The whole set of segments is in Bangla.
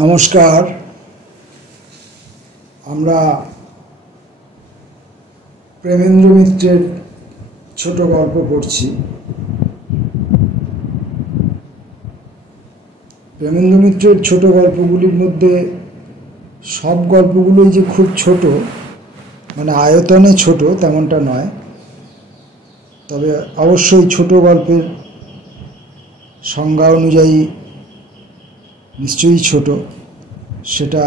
নমস্কার। আমরা প্রেমেন্দ্র মিত্রের ছোট গল্প পড়ছি। প্রেমেন্দ্র মিত্রের ছোট গল্পগুলির মধ্যে সব গল্পগুলোই যে খুব ছোট, মানে আয়তনে ছোট তেমনটা নয়, তবে অবশ্যই ছোট গল্পের সংজ্ঞা অনুযায়ী নিশ্চয়ই ছোট, সেটা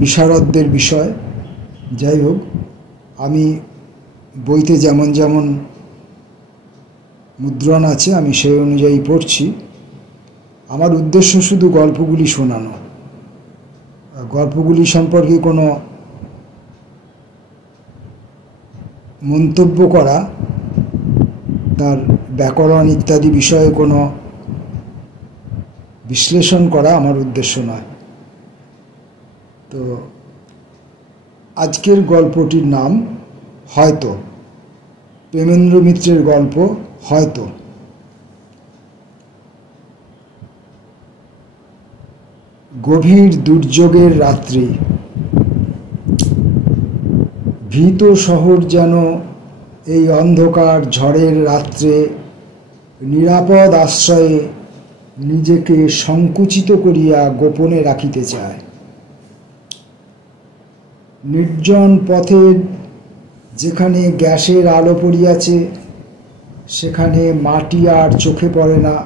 বিশারদদের বিষয়। যাই হোক, আমি বইতে যেমন যেমন মুদ্রণ আছে আমি সেই অনুযায়ী পড়ছি। আমার উদ্দেশ্য শুধু গল্পগুলি শোনানো, গল্পগুলি সম্পর্কে কোনো মন্তব্য করা, তার ব্যাকরণ ইত্যাদি বিষয়ে কোনো বিশ্লেষণ করা আমার উদ্দেশ্য নয়। তো আজকের গল্পটির নাম হয়তো, প্রেমেন্দ্র মিত্রের গল্প হয়তো। গভীর দুর্যোগের রাত্রি। ভীত শহর যেন এই অন্ধকার ঝড়ের রাত্রে নিরাপদ আশ্রয়ে নিজেকে সংকুচিত করিয়া গোপনে রাখিতে চায়। নির্জন পথের যেখানে গ্যাসের আলো পড়িয়াছে সেখানে মাটি আর চোখে পড়ে না,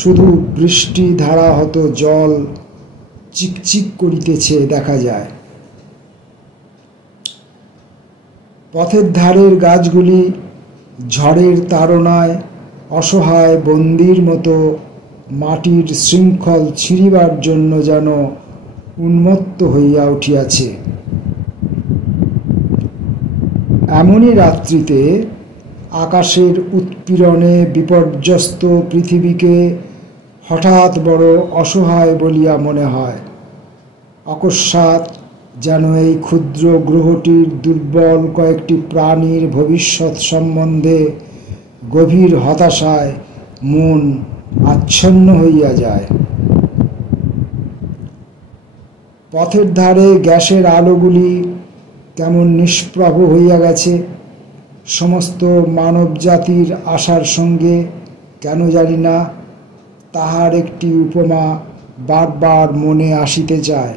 শুধু বৃষ্টি ধারাহত জল চিকচিক করিতেছে দেখা যায়। পথের ধারের গাছগুলি ঝড়ের তাড়নায় অসহায় বন্দির মতো মাটির শৃঙ্খল ছিঁড়িবার জন্য যেন উন্মত্ত হইয়া উঠিয়াছে। এমনই রাত্রিতে আকাশের উৎপীড়নে বিপর্যস্ত পৃথিবীকে হঠাৎ বড় অসহায় বলিয়া মনে হয়। অকস্মাৎ যেন এই ক্ষুদ্র গ্রহটির দুর্বল কয়েকটি প্রাণীর ভবিষ্যৎ সম্বন্ধে গভীর হতাশায় মন আচ্ছন্ন হইয়া যায়। পথের ধারে গ্যাসের আলোগুলি কেমন নিষ্প্রভ হইয়া গেছে। সমস্ত মানব জাতির আশার সঙ্গে কেন জানি না তাহার একটি উপমা বারবার মনে আসিতে চায়।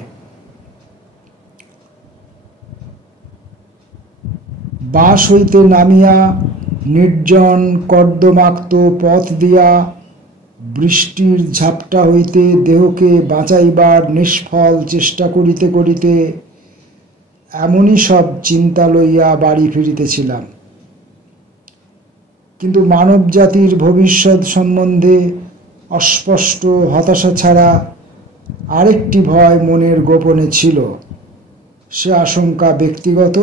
বাস হইতে নামিয়া নির্জন কর্দমাক্ত পথ দিয়া বৃষ্টির ঝাপটা হইতে দেহকে বাঁচাইবার নিষ্ফল চেষ্টা করিতে করিতে এমনই সব চিন্তা লইয়া বাড়ি ফিরিতেছিলাম। কিন্তু মানব জাতির ভবিষ্যৎ সম্বন্ধে অস্পষ্ট হতাশা ছাড়া আরেকটি ভয় মনের গোপনে ছিল। সে আশঙ্কা ব্যক্তিগত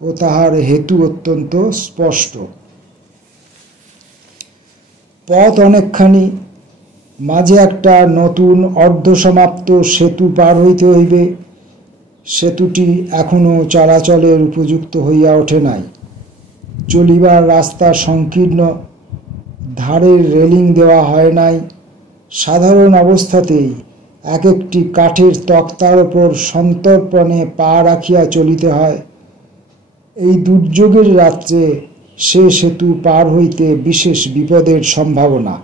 ও তাহার হেতু অত্যন্ত স্পষ্ট। পথ অনেকখানি, মাঝে একটা নতুন অর্ধসমাপ্ত সেতু পার হইতে হইবে। সেতুটি এখনো চলাচলের উপযুক্ত হইয়া ওঠে নাই। চলিবার রাস্তা সংকীর্ণ, ধারের রেলিং দেওয়া হয় নাই। সাধারণ অবস্থাতেই এক একটি কাঠের তক্তার ওপর সন্তর্পণে পা রাখিয়া চলিতে হয়। এই দুর্যোগের রাত্রে সে সেতু পার হইতে বিশেষ বিপদের সম্ভাবনা।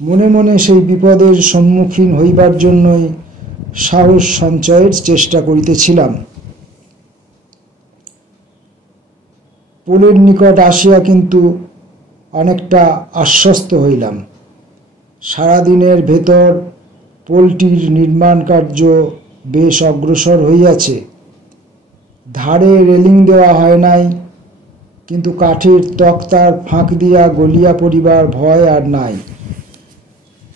মনে মনে সেই বিপদের সম্মুখীন হইবার জন্যই সাহস সঞ্চয়ের চেষ্টা করিতেছিলাম। পোলের নিকট আসিয়া কিন্তু অনেকটা আশ্বস্ত হইলাম। সারাদিনের ভেতর পোলটির নির্মাণ কার্য বেশ অগ্রসর হইয়াছে। ধারে রেলিং দেওয়া হয় নাই, কিন্তু কাঠের তক্তার ফাঁক দিয়া গলিয়া পড়িবার ভয় আর নাই।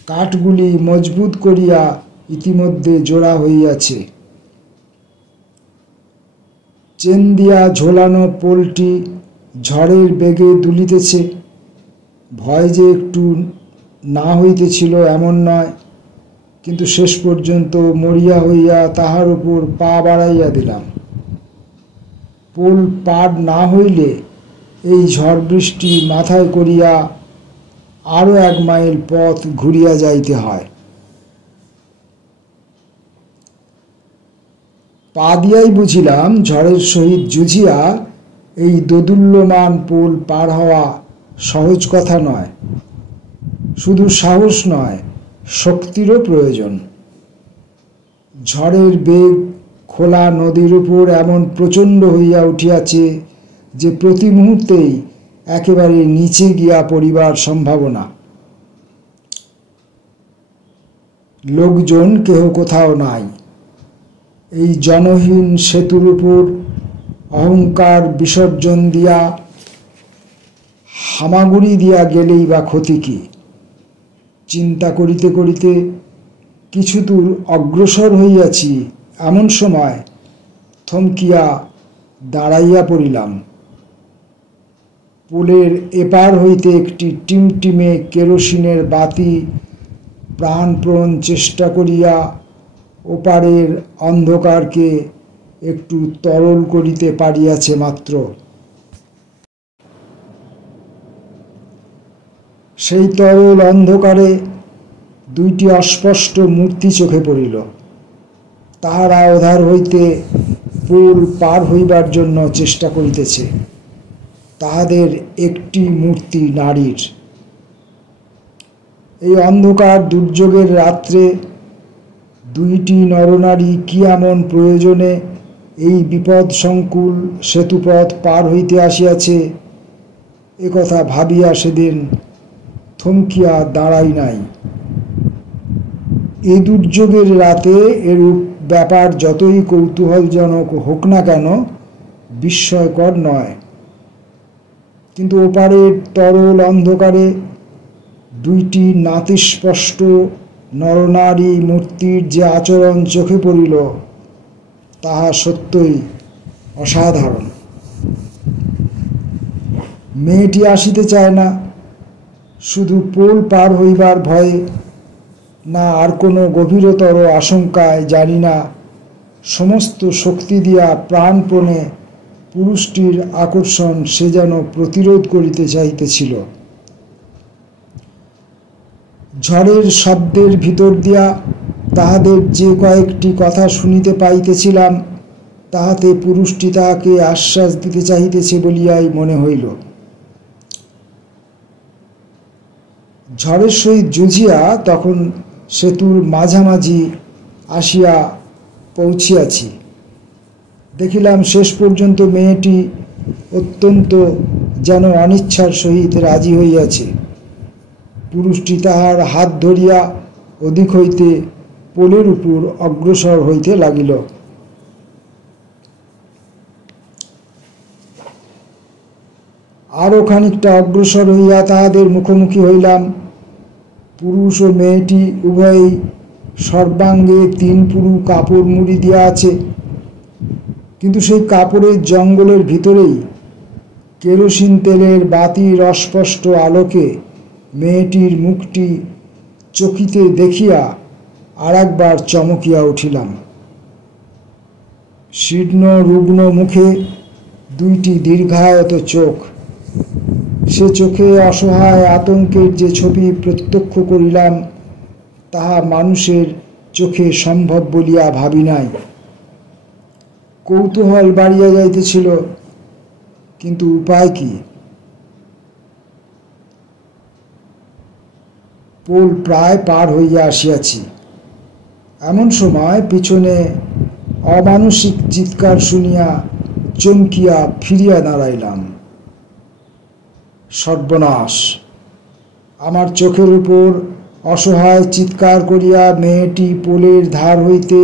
কাঠগুলি মজবুত করিয়া ইতিমধ্যে জোড়া হইয়াছে। চেন দিয়া ঝোলানো পোলটি ঝড়ের বেগে দুলিতেছে। ভয় যে একটু না হইতেছিল এমন নয়, কিন্তু শেষ পর্যন্ত মরিয়া হইয়া তাহার উপর পা বাড়াইয়া দিলাম। পোল পার না হইলে এই ঝড় বৃষ্টি মাথায় করিয়া আরও 1 মাইল পথ ঘুরিয়া যাইতে হয়। পা দিয়াই বুঝিলাম ঝড়ের সহিত যুঝিয়া এই দোদুল্যমান পোল পার হওয়া সহজ কথা নয়। শুধু সাহস নয়, শক্তিরও প্রয়োজন। ঝড়ের বেগ খোলা নদীর উপর এমন প্রচণ্ড হইয়া উঠিয়াছে যে প্রতি মুহূর্তেই একেবারে নিচে গিয়া পড়িবার সম্ভাবনা। লোকজন কেহ কোথাও নাই। এই জনহীন সেতুর উপর অহংকার বিসর্জন দিয়া হামাগুড়ি দিয়া গেলেই বা ক্ষতি কি? চিন্তা করিতে করিতে কিছু দূর অগ্রসর হইয়াছি, এমন সময় থমকিয়া দাঁড়াইয়া পড়িলাম। পোলের এপার হইতে একটি টিমটিমে কেরোসিনের বাতি প্রাণপণ চেষ্টা করিয়া ওপারের অন্ধকারকে একটু তরল করিতে পারিয়াছে মাত্র। সেই তরল অন্ধকারে 2টি অস্পষ্ট মূর্তি চোখে পড়িল। তাহারা ওধার হইতে পোল পার হইবার জন্য চেষ্টা করিতেছে। তাহাদের একটি মূর্তি নারীর। এই অন্ধকার দুর্যোগের রাত্রে 2টি নরনারী কি এমন প্রয়োজনে এই বিপদ সংকুল সেতুপথ পার হইতে আসিয়াছে, একথা ভাবিয়া সেদিন থমকিয়া দাঁড়াই নাই। এই দুর্যোগের রাতে এরূপ ব্যাপার যতই কৌতূহলজনক হোক না কেন, বিস্ময়কর নয়। কিন্তু ওপারের তরল অন্ধকারে 2টি নাতিস্পষ্ট নরনারী মূর্তির যে আচরণ চোখে পড়িল, তাহা সত্যই অসাধারণ। মেয়েটি আসিতে চায় না, শুধু পোল পার হইবার ভয়ে, না আর কোনো গভীরতর আশঙ্কায়, জানি না, সমস্ত শক্তি দিয়া প্রাণপণে পুরুষটির আকর্ষণ সে যেন প্রতিরোধ করিতে চাইতেছিল। ঝড়ের শব্দের ভিতর দিয়া তাহাদের যে কয়েকটি কথা শুনিতে পাইতেছিলাম, তাহাতে পুরুষটি তাহাকে আশ্বাস দিতে চাহিতেছে বলিয়াই মনে হইল। ঝড়ের সহিত যুঝিয়া তখন সেতুর মাঝামাঝি আসিয়া পৌঁছিয়াছি। দেখিলাম শেষ পর্যন্ত মেয়েটি অত্যন্ত যেন অনিচ্ছার সহিত রাজি হইয়াছে। পুরুষটি তাহার হাত ধরিয়া ওদিক হইতে পোলের উপর অগ্রসর হইতে লাগিল। আরও খানিকটা অগ্রসর হইয়া তাহাদের মুখোমুখি হইলাম। পুরুষ ও মেয়েটি উভয়ই সর্বাঙ্গে 3 পুরু কাপড় মুড়ি দিয়া আছে, কিন্তু সেই কাপড়ের জঙ্গলের ভিতরেই কেরোসিন তেলের বাতির অস্পষ্ট আলোকে মেয়েটির মুখটি চকিতে দেখিয়া আর একবার চমকিয়া উঠিলাম। শীর্ণ রুগ্ন মুখে 2টি দীর্ঘায়ত চোখ। সে চোখে অসহায় আতঙ্কের যে ছবি প্রত্যক্ষ করিলাম, তাহা মানুষের চোখে সম্ভব বলিয়া ভাবি নাই। কৌতূহল বাড়িয়া যাইতেছিল, কিন্তু উপায় কি? পোল প্রায় পার হইয়া আসিয়াছি। এমন সময় পিছনে অমানসিক চিৎকার শুনিয়া চমকিয়া ফিরিয়া দাঁড়াইলাম। সর্বনাশ! আমার চোখের উপর অসহায় চিৎকার করিয়া মেয়েটি পোলের ধার হইতে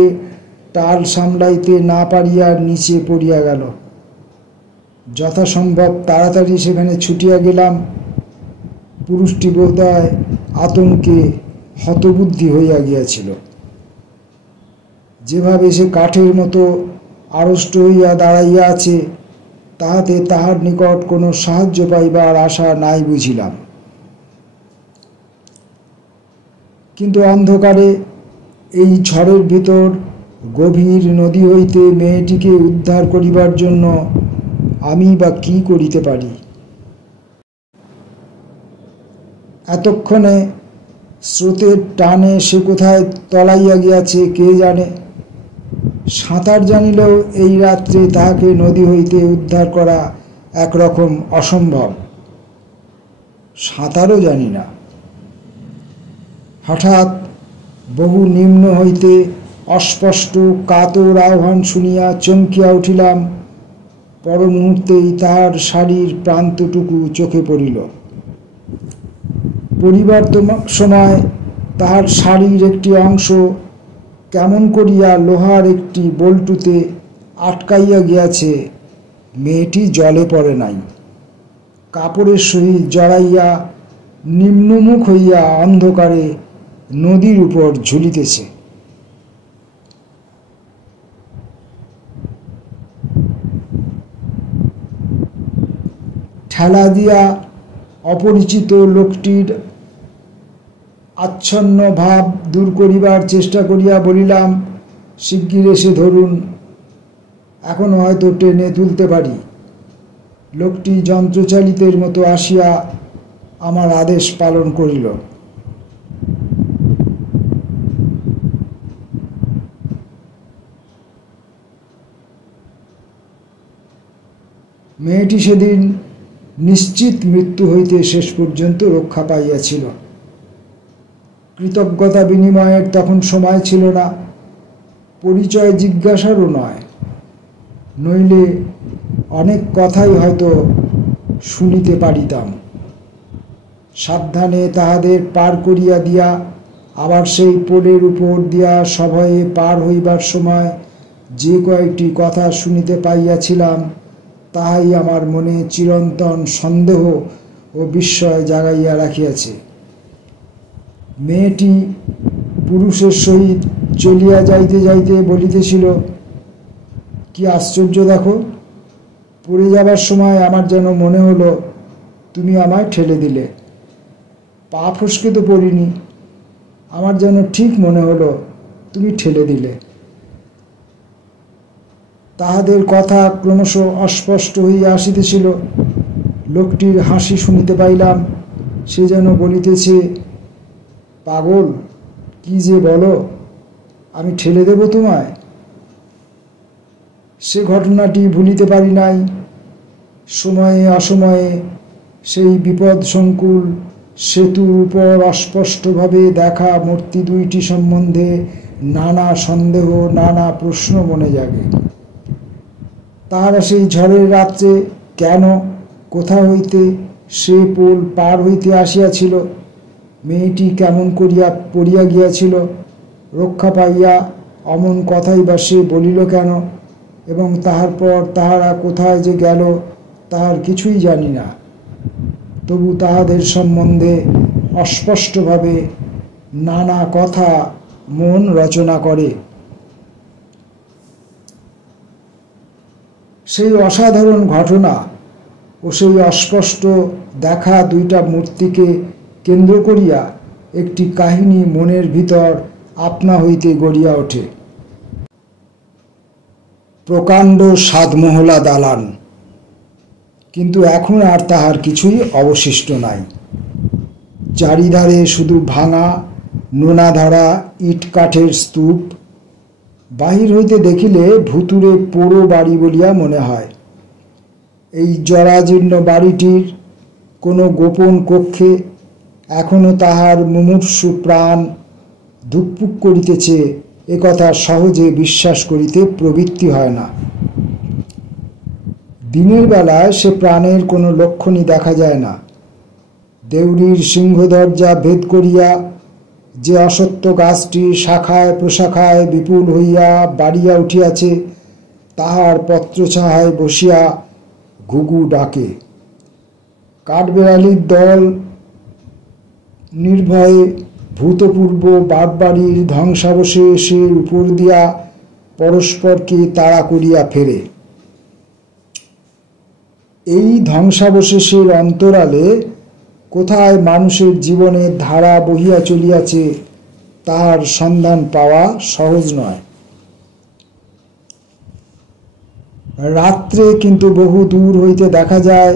টাল সামলাইতে না পারিয়া নিচে পড়িয়া গেল। যথাসম্ভব তাড়াতাড়ি সেখানে ছুটিয়া গেলাম। পুরুষটি বোধহয় আতঙ্কে হতবুদ্ধি হইয়া গিয়াছিল। যেভাবে সে কাঠের মতো আড়ষ্ট হইয়া দাঁড়াইয়া আছে, তাহাতে তাহার নিকট কোনো সাহায্য পাইবার আশা নাই বুঝিলাম। কিন্তু অন্ধকারে এই ঝড়ের ভিতর গভীর নদী হইতে মেয়েটিকে উদ্ধার করিবার জন্য আমি বা কি করিতে পারি? এতক্ষণে স্রোতের টানে সে কোথায় তলাইয়া গিয়াছে কে জানে। সাঁতার জানিলেও এই রাত্রে তাহাকে নদী হইতে উদ্ধার করা একরকম অসম্ভব। সাঁতারও জানি না। হঠাৎ বহু নিম্ন হইতে অস্পষ্ট কাতর আহ্বান শুনিয়া চমকিয়া উঠিলাম। পর মুহূর্তেই তাহার শাড়ির প্রান্তটুকু চোখে পড়িল। পড়িবার সময় তাহার শাড়ির একটি অংশ কেমন করিয়া লোহার একটি বল্টুতে আটকাইয়া গিয়াছে। মেয়েটি জলে পড়ে নাই, কাপড়ের সহিত জড়াইয়া নিম্নমুখ হইয়া অন্ধকারে নদীর উপর ঝুলিতেছে। ঠেলা দিয়া অপরিচিত লোকটির আচ্ছন্ন ভাব দূর করিবার চেষ্টা করিয়া বলিলাম, শিগগির এসে ধরুন, এখন হয়তো টেনে তুলতে পারি। লোকটি যন্ত্রচালিতের মতো আসিয়া আমার আদেশ পালন করিল। মেয়েটি সেদিন নিশ্চিত মৃত্যু হইতে শেষ পর্যন্ত রক্ষা পাইয়াছিল। কৃতজ্ঞতা বিনিময়ের তখন সময় ছিল না, পরিচয় জিজ্ঞাসারও নয়, নইলে অনেক কথাই হয়তো শুনিতে পারিতাম। সাবধানে তাহাদের পার করিয়া দিয়া আবার সেই পোলের উপর দিয়া সভয়ে পার হইবার সময় যে কয়েকটি কথা শুনিতে পাইয়াছিলাম, তাহাই আমার মনে চিরন্তন সন্দেহ ও বিস্ময় জাগাইয়া রাখিয়াছে। মেয়েটি পুরুষের সহিত চলিয়া যাইতে যাইতে বলিতেছিল, কি আশ্চর্য দেখো, পড়ে যাবার সময় আমার যেন মনে হলো তুমি আমায় ঠেলে দিলে। পা ফসকে তো পড়িনি, আমার যেন ঠিক মনে হলো তুমি ঠেলে দিলে। তাহাদের কথা ক্রমশ অস্পষ্ট হইয়া আসিতেছিল। লোকটির হাসি শুনিতে পাইলাম, সে যেন বলিতেছে, পাগল, কি যে বলো, আমি ঠেলে দেব তোমায়। সে ঘটনাটি ভুলিতে পারি নাই। সময়ে অসময়ে সেই বিপদসংকুল সেতুর উপর অস্পষ্টভাবে দেখা মূর্তি দুইটি সম্বন্ধে নানা সন্দেহ, নানা প্রশ্ন মনে জাগে। তাহারা সেই ঝড়ের রাত্রে কেন, কোথা হইতে সে পোল পার হইতে আসিয়াছিল, মেয়েটি কেমন করিয়া পড়িয়া গিয়াছিল, রক্ষা পাইয়া অমন কথাই বা সে বলিল কেন, এবং তাহার পর তাহারা কোথায় যে গেল তাহার কিছুই জানি না। তবু তাহাদের সম্বন্ধে অস্পষ্টভাবে নানা কথা মন রচনা করে। সেই অসাধারণ ঘটনা ও সেই অস্পষ্ট দেখা দুইটা মূর্তিকে কেন্দ্র করিয়া একটি কাহিনী মনের ভিতর আপনা হইতে গড়িয়া ওঠে। প্রকাণ্ড 7 মহলা দালান, কিন্তু এখন আর তাহার কিছুই অবশিষ্ট নাই। চারিধারে শুধু ভাঙা নোনা ধরা ইট কাঠের স্তূপ। বাহির হইতে দেখিলে ভুতুরে পোড়ো বাড়ি বলিয়া মনে হয়। এই জরাজীর্ণ বাড়িটির কোনো গোপন কক্ষে এখনো তাহার মুমূর্ষু প্রাণ ধুকপুক করিতেছে, একথা সহজে বিশ্বাস করিতে প্রবৃত্তি হয় না। দিনের বেলায় সে প্রাণের কোনো লক্ষণই দেখা যায় না। দেউড়ির সিংহদরজা ভেদ করিয়া যে অসত্য গাছটি শাখায় প্রশাখায় বিপুল হইয়া বাড়িয়া উঠিয়াছে, তাহার পত্রছাহায় বসিয়া ঘুঘু ডাকে। কাঠবেড়ালির দল নির্ভয়ে ভূতপূর্ব বাড়বাড়ির ধ্বংসাবশেষের উপর দিয়া পরস্পরকে তাড়া করিয়া ফেরে। এই ধ্বংসাবশেষের অন্তরালে কোথায় মানুষের জীবনের ধারা বহিয়া চলিয়াছে, তাহার সন্ধান পাওয়া সহজ নয়। রাত্রে কিন্তু বহু দূর হইতে দেখা যায়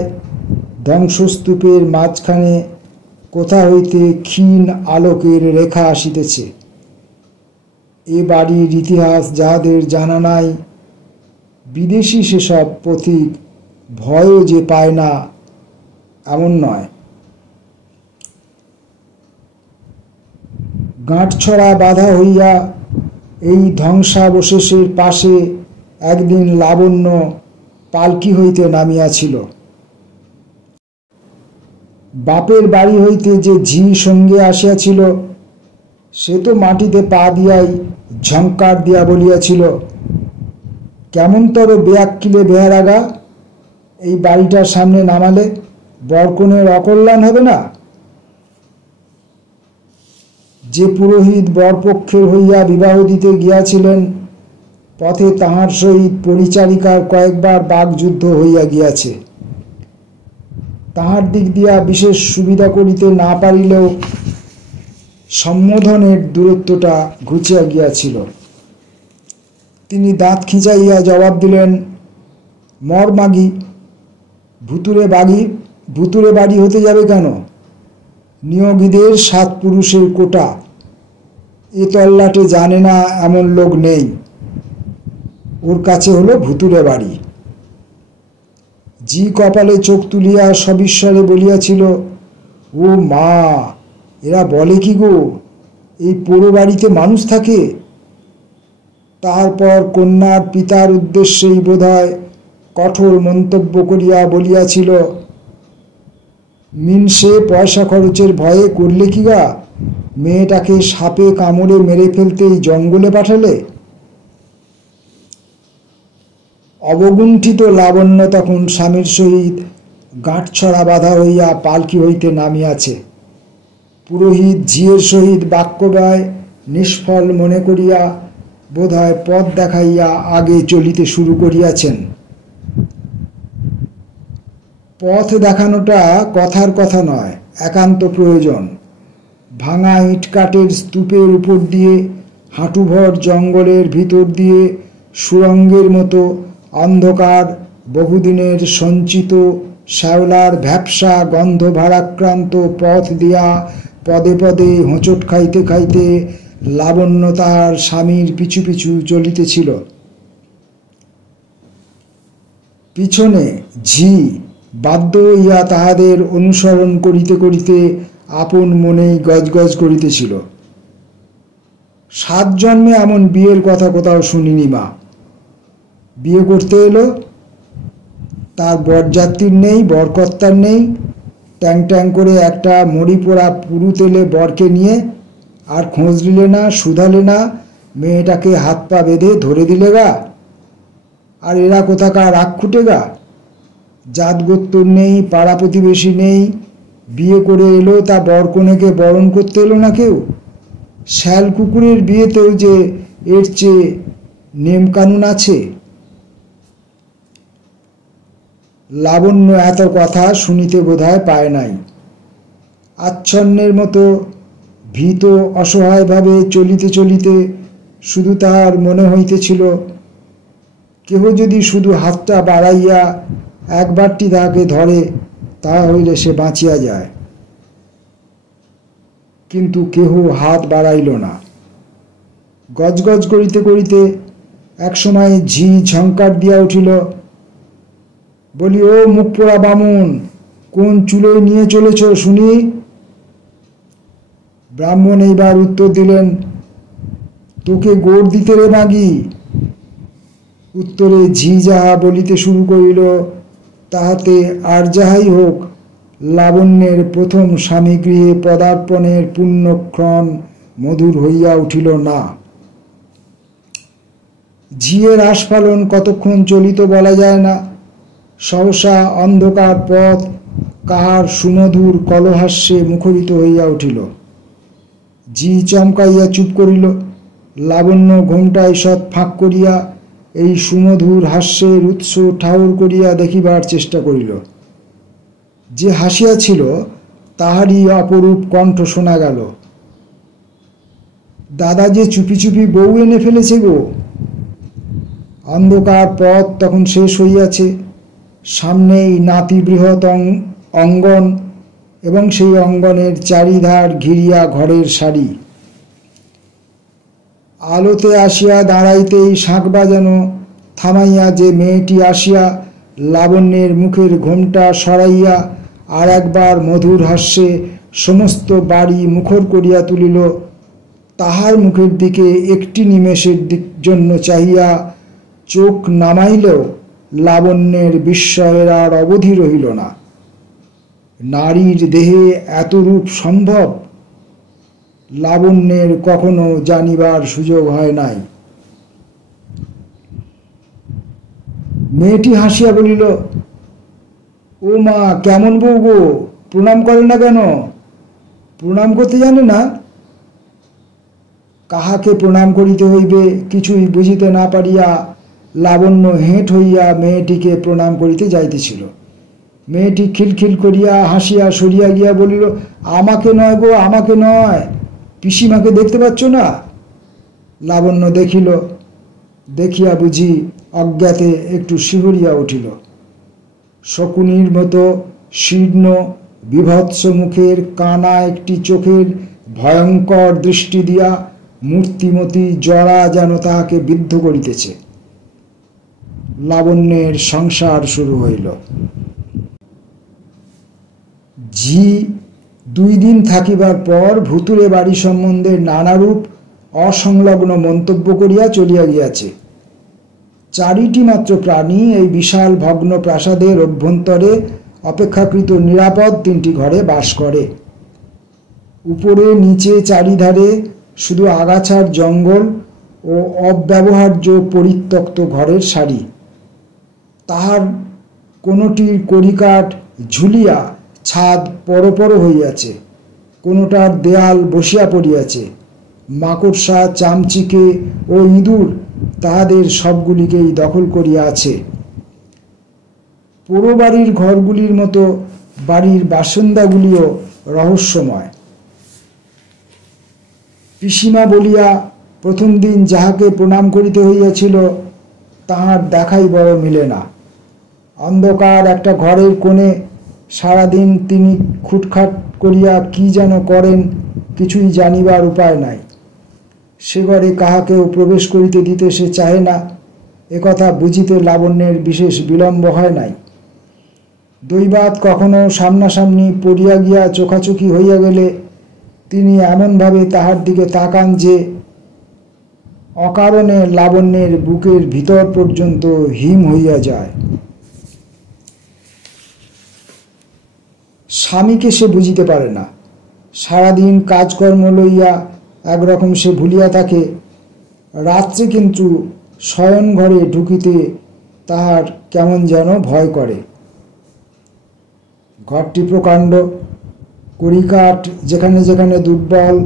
ধ্বংসস্তূপের মাঝখানে কোথা হইতে ক্ষীণ আলোকের রেখা আসিতেছে। এ বাড়ির ইতিহাস যাহাদের জানা নাই, বিদেশি সেসব পথিক ভয়ও যে পায় না এমন নয়। গাঁটছড়া বাঁধা হইয়া এই ধ্বংসাবশেষের পাশে একদিন লাবণ্য পালকি হইতে নামিয়াছিল। বাপের বাড়ি হইতে যে ঝি সঙ্গে আসিয়াছিল, সে তো মাটিতে পা দিয়াই ঝংকার দিয়া বলিয়াছিল, কেমনতর বেয়াক্কিলে বেহারাগা, এই বাড়িটার সামনে নামালে বরকনের অকল্যাণ হবে না? যে পুরোহিত বরপক্ষের হইয়া বিবাহ দিতে গিয়াছিলেন, পথে তাহার সহিত পরিচারিকার কয়েকবার বাকযুদ্ধ হইয়া গিয়াছে। তাহার দিক দিয়া বিশেষ সুবিধা করিতে না পারিলেও সম্বোধনের দূরত্বটা ঘুচিয়া গিয়াছিল। তিনি দাঁত খিঁচাইয়া জবাব দিলেন, মর মাগি, ভুতুরে বাড়ি হতে যাবে কেন? নিয়োগীদের 7 পুরুষের কোটা, এ তল্লাটে জানে না এমন লোক নেই। ওর কাছে হলো ভুতুরে বাড়ি। জি কপালে চোখ তুলিয়া সবিস্মরে বলিয়াছিল, ও মা, এরা বলে কি গো, এই পোড়ো বাড়িতে মানুষ থাকে? তারপর কন্যার পিতার উদ্দেশ্যেই বোধহয় কঠোর মন্তব্য করিয়া বলিয়াছিল, মিনসে পয়সা খরচের ভয়ে করলে কি গা, মেয়েটাকে সাপে কামড়ে মেরে ফেলতেই জঙ্গলে পাঠালে? অবগুণ্ঠিত লাবণ্য তখন স্বামীর সহিত গাঁটছড়া বাঁধা হইয়া পালকি হইতে নামিয়াছে। পুরোহিত ঝিয়ের সহিত বাক্যব্যয় নিষ্ফল মনে করিয়া বোধহয় পথ দেখাইয়া আগে চলিতে শুরু করিয়াছেন। পথ দেখানোটা কথার কথা নয়, একান্ত প্রয়োজন। ভাঙা ইটকাঠের স্তূপের উপর দিয়ে, হাঁটুভর জঙ্গলের ভিতর দিয়ে সুড়ঙ্গের মতো অন্ধকার বহুদিনের সঞ্চিত শ্যাওলার ভ্যাপসা গন্ধ ভারাক্রান্ত পথ দিয়া পদে পদে হোঁচট খাইতে খাইতে লাবণ্য তাহার স্বামীর পিছু পিছু চলিতেছিল। পিছনে ঝি বাধ্য হইয়া তাহাদের অনুসরণ করিতে করিতে আপন মনেই গজগজ করিতেছিল, 7 জন্মে এমন বিয়ের কথা কোথাও শুনিনি মা। বিয়ে করতে এলো, তার বরযাত্রীর নেই, বরকর্তার নেই, ট্যাং ট্যাং করে একটা মরি পোড়া পুরু তেলে বরকে নিয়ে আর খোঁজ নিলে না, শুধালে না, মেয়েটাকে হাত পা বেঁধে ধরে দিলে গা। আর এরা কোথাকার রাক্ষুটে গা, জাত গোত্তর নেই, পাড়া প্রতিবেশী নেই, বিয়ে করে এলো, তা বরকনেকে বরণ করতে এলো না কেউ। শ্যাল কুকুরের বিয়েতেও যে এর চেয়ে নেমকানুন আছে। লাবণ্য এত কথা শুনিতে বোধহয় পায় নাই। আচ্ছন্নের মতো ভীত অসহায়ভাবে চলিতে চলিতে শুধু তাহার মনে হইতেছিল, কেহ যদি শুধু হাতটা বাড়াইয়া একবারটি তাহাকে ধরে, তাহা হইলে সে বাঁচিয়া যায়। কিন্তু কেহ হাত বাড়াইল না। গজগজ করিতে করিতে একসময় ঝি ঝংকার দিয়া উঠিল, বলি, ও মুখ পোড়া বামুন, কোন চুলোয় নিয়ে চলেছ শুনি? ব্রাহ্মণ এইবার উত্তর দিলেন, তোকে গোড় দিতে রে মাগি। উত্তরে ঝি যাহা বলিতে শুরু করিল, তাহাতে আর যাহাই হোক, লাবণ্যের প্রথম স্বামীগৃহে পদার্পণের পুণ্যক্ষণ মধুর হইয়া উঠিল না। ঝিয়ের আস্ফালন কতক্ষণ চলিত বলা যায় না। সহসা অন্ধকার পথ কাহার সুমধুর কলহাস্যে মুখরিত হইয়া উঠিল। ঝি চমকাইয়া চুপ করিল। লাবণ্য ঘোমটায় সৎ ফাঁক করিয়া এই সুমধুর হাস্যের উৎস ঠাউর করিয়া দেখিবার চেষ্টা করিল। যে হাসিয়াছিল তাহারই অপরূপ কণ্ঠ শোনা গেল, দাদা যে চুপি চুপি বউ এনে ফেলেছে গো। অন্ধকার পথ তখন শেষ হইয়াছে। সামনেই নাতি বৃহৎ অঙ্গন, এবং সেই অঙ্গনের চারিধার ঘিরিয়া ঘরের সারি। আলোতে আসিয়া দাঁড়াইতেই শাঁখ বাজানো থামাইয়া যে মেয়েটি আসিয়া লাবণ্যের মুখের ঘোমটা সরাইয়া আর একবার মধুর হাস্যে সমস্ত বাড়ি মুখর করিয়া তুলিল, তাহার মুখের দিকে একটি নিমেষের জন্য চাহিয়া চোখ নামাইলেও লাবণ্যের বিস্ময়ের আর অবধি রহিল না। নারীর দেহে এত রূপ সম্ভব? লাবণ্যের কখনো জানিবার সুযোগ হয় নাই। মেয়েটি হাসিয়া বলিল, ও মা, কেমন বউ গো, প্রণাম করে না কেন? প্রণাম করতে জানে না? কাহাকে প্রণাম করিতে হইবে কিছুই বুঝিতে না পারিয়া লাবণ্য হেঁট হইয়া মেয়েটিকে প্রণাম করিতে যাইতেছিল। মেয়েটি খিলখিল করিয়া হাসিয়া সরিয়া গিয়া বলিল, আমাকে নয় গো, আমাকে নয়, পিসিমাকে দেখতে পাচ্ছ না? লাবণ্য দেখিল, দেখিয়া বুঝি অজ্ঞাতে একটু শিহরিয়া উঠিল। শকুনির মতো শীর্ণ বিভৎস মুখের কানা একটি চোখের ভয়ঙ্কর দৃষ্টি দিয়া মূর্তিমতী জরা যেন তাহাকে বিদ্ধ করিতেছে। লাবণ্যের সংসার শুরু হইল। ঝি 2 দিন থাকিবার পর ভুতুরে বাড়ি সম্বন্ধে নানারূপ অসংলগ্ন মন্তব্য করিয়া চলিয়া গিয়াছে। 4টি মাত্র প্রাণী এই বিশাল ভগ্ন প্রাসাদের অভ্যন্তরে অপেক্ষাকৃত নিরাপদ 3টি ঘরে বাস করে। উপরে নিচে চারিধারে শুধু আগাছার জঙ্গল ও অব্যবহার্য পরিত্যক্ত ঘরের সারি। তাহার কোনোটির কড়িকাঠ ঝুলিয়া ছাদ পড় হইয়াছে, কোনোটার দেয়াল বসিয়া পড়িয়াছে। মাকড়সা, চামচিকে ও ইঁদুর তাহাদের সবগুলিকেই দখল করিয়া আছে। পোড়ো বাড়ির ঘরগুলির মতো বাড়ির বাসিন্দাগুলিও রহস্যময়। পিসিমা বলিয়া প্রথম দিন যাহাকে প্রণাম করিতে হইয়াছিল তাহার দেখাই বড় মিলে না। অন্ধকার একটা ঘরের কোণে সারাদিন তিনি খুটখাট করিয়া কি যেন করেন, কিছুই জানিবার উপায় নাই। সে ঘরে কাহাকেও প্রবেশ করিতে দিতে সে চাহে না, একথা বুঝিতে লাবণ্যের বিশেষ বিলম্ব হয় নাই। দৈবাৎ কখনো সামনাসামনি পড়িয়া গিয়া চোখাচোখি হইয়া গেলে তিনি এমনভাবে তাহার দিকে তাকান যে অকারণে লাবণ্যের বুকের ভিতর পর্যন্ত হিম হইয়া যায়। স্বামীকে সে বুঝিতে পারে না। সারাদিন কাজকর্ম লইয়া একরকম সে ভুলিয়া থাকে। রাত্রে কিন্তু শয়ন ঘরে ঢুকিতে তাহার কেমন যেন ভয় করে। ঘরটি প্রকাণ্ড, কড়িকাঠ যেখানে যেখানে দুর্বল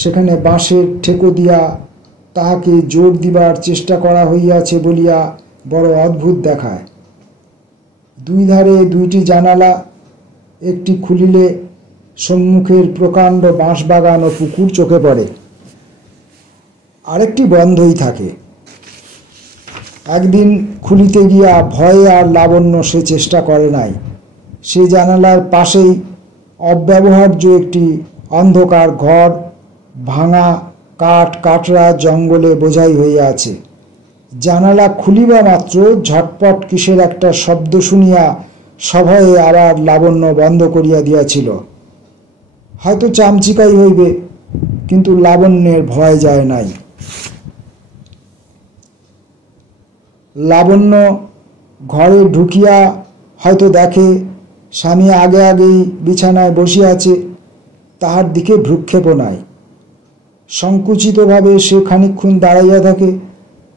সেখানে বাঁশের ঠেকো দিয়া তাহাকে জোর দিবার চেষ্টা করা হইয়াছে বলিয়া বড় অদ্ভুত দেখায়। 2 ধারে 2টি জানালা, একটি খুলিলে সম্মুখের প্রকাণ্ড বাঁশবাগান ও পুকুর চোখে পড়ে, আরেকটি বন্ধই থাকে। একদিন খুলিতে গিয়া ভয়ে আর লাবণ্য সে চেষ্টা করে নাই। সে জানালার পাশেই অব্যবহার্য একটি অন্ধকার ঘর ভাঙা কাঠ কাটরা জঙ্গলে বোঝাই হইয়া আছে। জানালা খুলিবা মাত্র ঝটপট কিসের একটা শব্দ শুনিয়া সভয়ে আবার লাবণ্য বন্ধ করিয়া দিয়াছিল। হয়তো চামচিকাই হইবে, কিন্তু লাবণ্যের ভয় যায় নাই। লাবণ্য ঘরে ঢুকিয়া হয়তো দেখে স্বামী আগে আগেই বিছানায় বসিয়া আছে, তাহার দিকে ভ্রুক্ষেপও নাই। সংকুচিতভাবে সে খানিকক্ষণ দাঁড়াইয়া থাকে,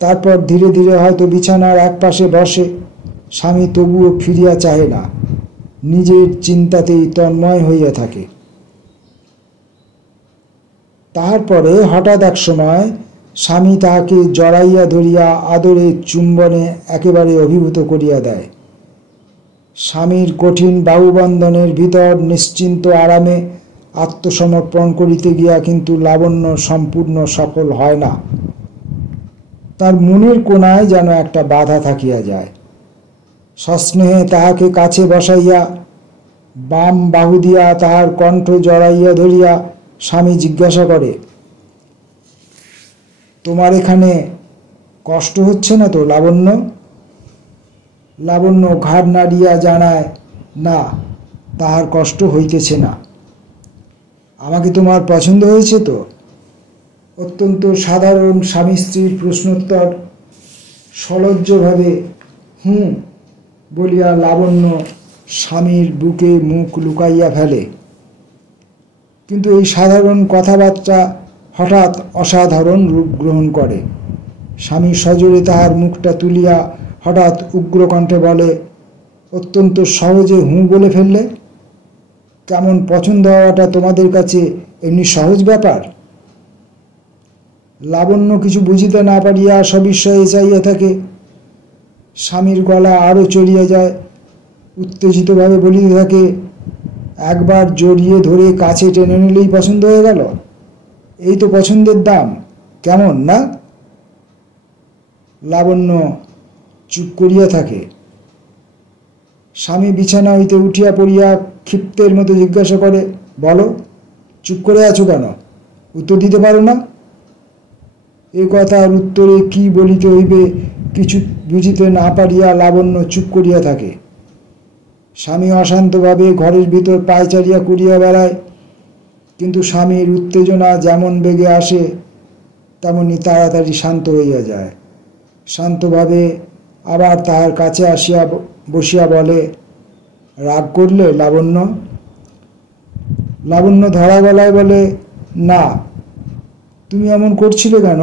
তারপর ধীরে ধীরে হয়তো বিছানার এক পাশে বসে। স্বামী তবুও ফিরিয়া চাহে না, নিজের চিন্তাতেই তন্ময় হইয়া থাকে। তাহার পরে হঠাৎ এক সময় স্বামী তাহাকে জড়াইয়া ধরিয়া আদরে চুম্বনে একেবারে অভিভূত করিয়া দেয়। স্বামীর কঠিন বাহুবন্ধনের ভিতর নিশ্চিন্ত আরামে আত্মসমর্পণ করিতে গিয়া কিন্তু লাবণ্য সম্পূর্ণ সফল হয় না। তার মনের কোণায় যেন একটা বাধা থাকিয়া যায়। সস্নেহে তাহাকে কাছে বসাইয়া বাম বাহু দিয়া তাহার কণ্ঠ জড়াইয়া ধরিয়া স্বামী জিজ্ঞাসা করে, তোমার এখানে কষ্ট হচ্ছে না তো লাবণ্য? লাবণ্য ঘাড় নাড়িয়া জানায়, না, তাহার কষ্ট হইতেছে না। আমাকে তোমার পছন্দ হয়েছে তো? অত্যন্ত সাধারণ স্বামী স্ত্রীর প্রশ্নোত্তর সলজ্জভাবে হুঁ বলিয়া লাবণ্য স্বামীর বুকে মুখ লুকাইয়া ফেলে। কিন্তু এই সাধারণ কথাবার্তা হঠাৎ অসাধারণ রূপ গ্রহণ করে। স্বামী সজোরে তাহার মুখটা তুলিয়া হঠাৎ উগ্রকণ্ঠে বলে, অত্যন্ত সহজে হুঁ বলে ফেললে? কেমন পছন্দ হওয়াটা তোমাদের কাছে এমনি সহজ ব্যাপার? লাবণ্য কিছু বুঝিতে না পারিয়া সবিস্ময়ে চাইয়া থাকে। স্বামীর গলা আরও চড়িয়া যায়। উত্তেজিতভাবে বলিতে থাকে, একবার জড়িয়ে ধরে কাছে টেনে নিলেই পছন্দ হয়ে গেল? এই তো পছন্দের দাম, কেমন না? লাবণ্য চুপ করিয়া থাকে। স্বামী বিছানা হইতে উঠিয়া পড়িয়া ক্ষিপ্তের মতো জিজ্ঞাসা করে, বলো, চুপ করে আছো কেন? উত্তর দিতে পারো না? এ কথার উত্তরে কি বলিতে হইবে কিছু বুঝিতে না পারিয়া লাবণ্য চুপ করিয়া থাকে। স্বামী অশান্তভাবে ঘরের ভিতর পায়চারিয়া করিয়া বেড়ায়, কিন্তু স্বামীর উত্তেজনা যেমন বেগে আসে তেমনি তাড়াতাড়ি শান্ত হইয়া যায়। শান্তভাবে আবার তাহার কাছে আসিয়া বসিয়া বলে, রাগ করলে লাবণ্য? লাবণ্য ধরা গলায় বলে, না, তুমি এমন করছিলে কেন?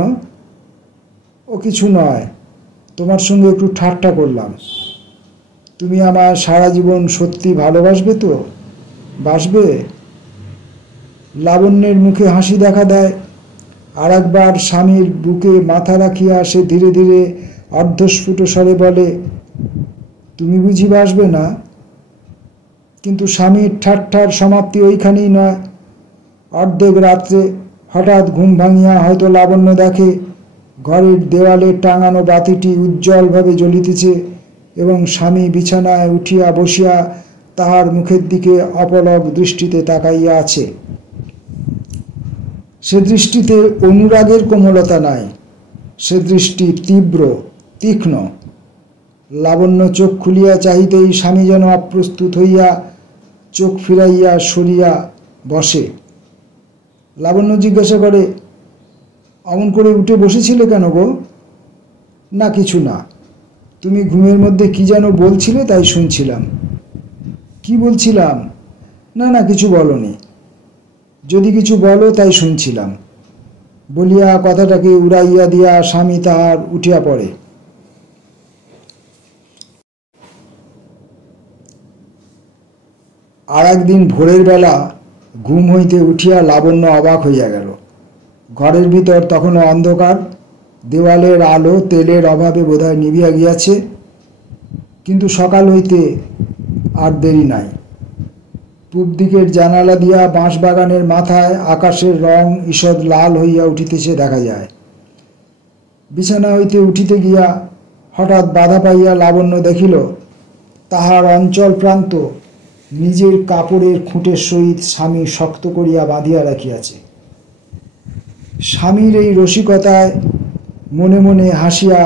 ও কিছু নয়, তোমার সঙ্গে একটু ঠাট্টা করলাম। তুমি আমার সারা জীবন সত্যি ভালোবাসবে তো? বাসবে? লাবণ্যের মুখে হাসি দেখা দেয়। আর একবার স্বামীর বুকে মাথা রাখিয়া সে ধীরে ধীরে অর্ধস্ফুট স্বরে বলে, তুমি বুঝি বাসবে না? কিন্তু স্বামীর ঠাট্টার সমাপ্তি ওইখানেই নয়। অর্ধেক রাত্রে হঠাৎ ঘুম ভাঙিয়া হয়তো লাবণ্য দেখে ঘরের দেওয়ালে টাঙানো বাতিটি উজ্জ্বলভাবে জ্বলিতেছে এবং স্বামী বিছানায় উঠিয়া বসিয়া তাহার মুখের দিকে অপলক দৃষ্টিতে তাকাইয়া আছে। সে দৃষ্টিতে অনুরাগের কোমলতা নাই, সে দৃষ্টি তীব্র, তীক্ষ্ণ। লাবণ্য চোখ খুলিয়া চাহিতেই স্বামী যেন অপ্রস্তুত হইয়া চোখ ফিরাইয়া সরিয়া বসে। লাবণ্য জিজ্ঞাসা করে, অমন করে উঠে বসেছিলে কেন গো? না, কিছু না, তুমি ঘুমের মধ্যে কি যেন বলছিলে তাই শুনছিলাম। কি বলছিলাম? না না, কিছু বলনি। যদি কিছু বলো তাই শুনছিলাম বলিয়া কথাটাকে উড়াইয়া দিয়া স্বামী তাহার উঠিয়া পড়ে। আর একদিন ভোরের বেলা ঘুম হইতে উঠিয়া লাবণ্য অবাক হইয়া গেল। ঘরের ভিতর তখনও অন্ধকার, দেওয়ালের আলো তেলের অভাবে বোধহয় নিভিয়া গিয়াছে। কিন্তু সকাল হইতে আর দেরি নাই। পূব দিকের জানালা দিয়া বাঁশবাগানের মাথায় আকাশের রং ঈষৎ লাল হইয়া উঠিতেছে দেখা যায়। বিছানা হইতে উঠিতে গিয়া হঠাৎ বাধা পাইয়া লাবণ্য দেখিল তাহার অঞ্চল প্রান্ত নিজের কাপড়ের খুঁটের সহিত স্বামী শক্ত করিয়া বাঁধিয়া রাখিয়াছে। স্বামীর এই রসিকতায় মনে মনে হাসিয়া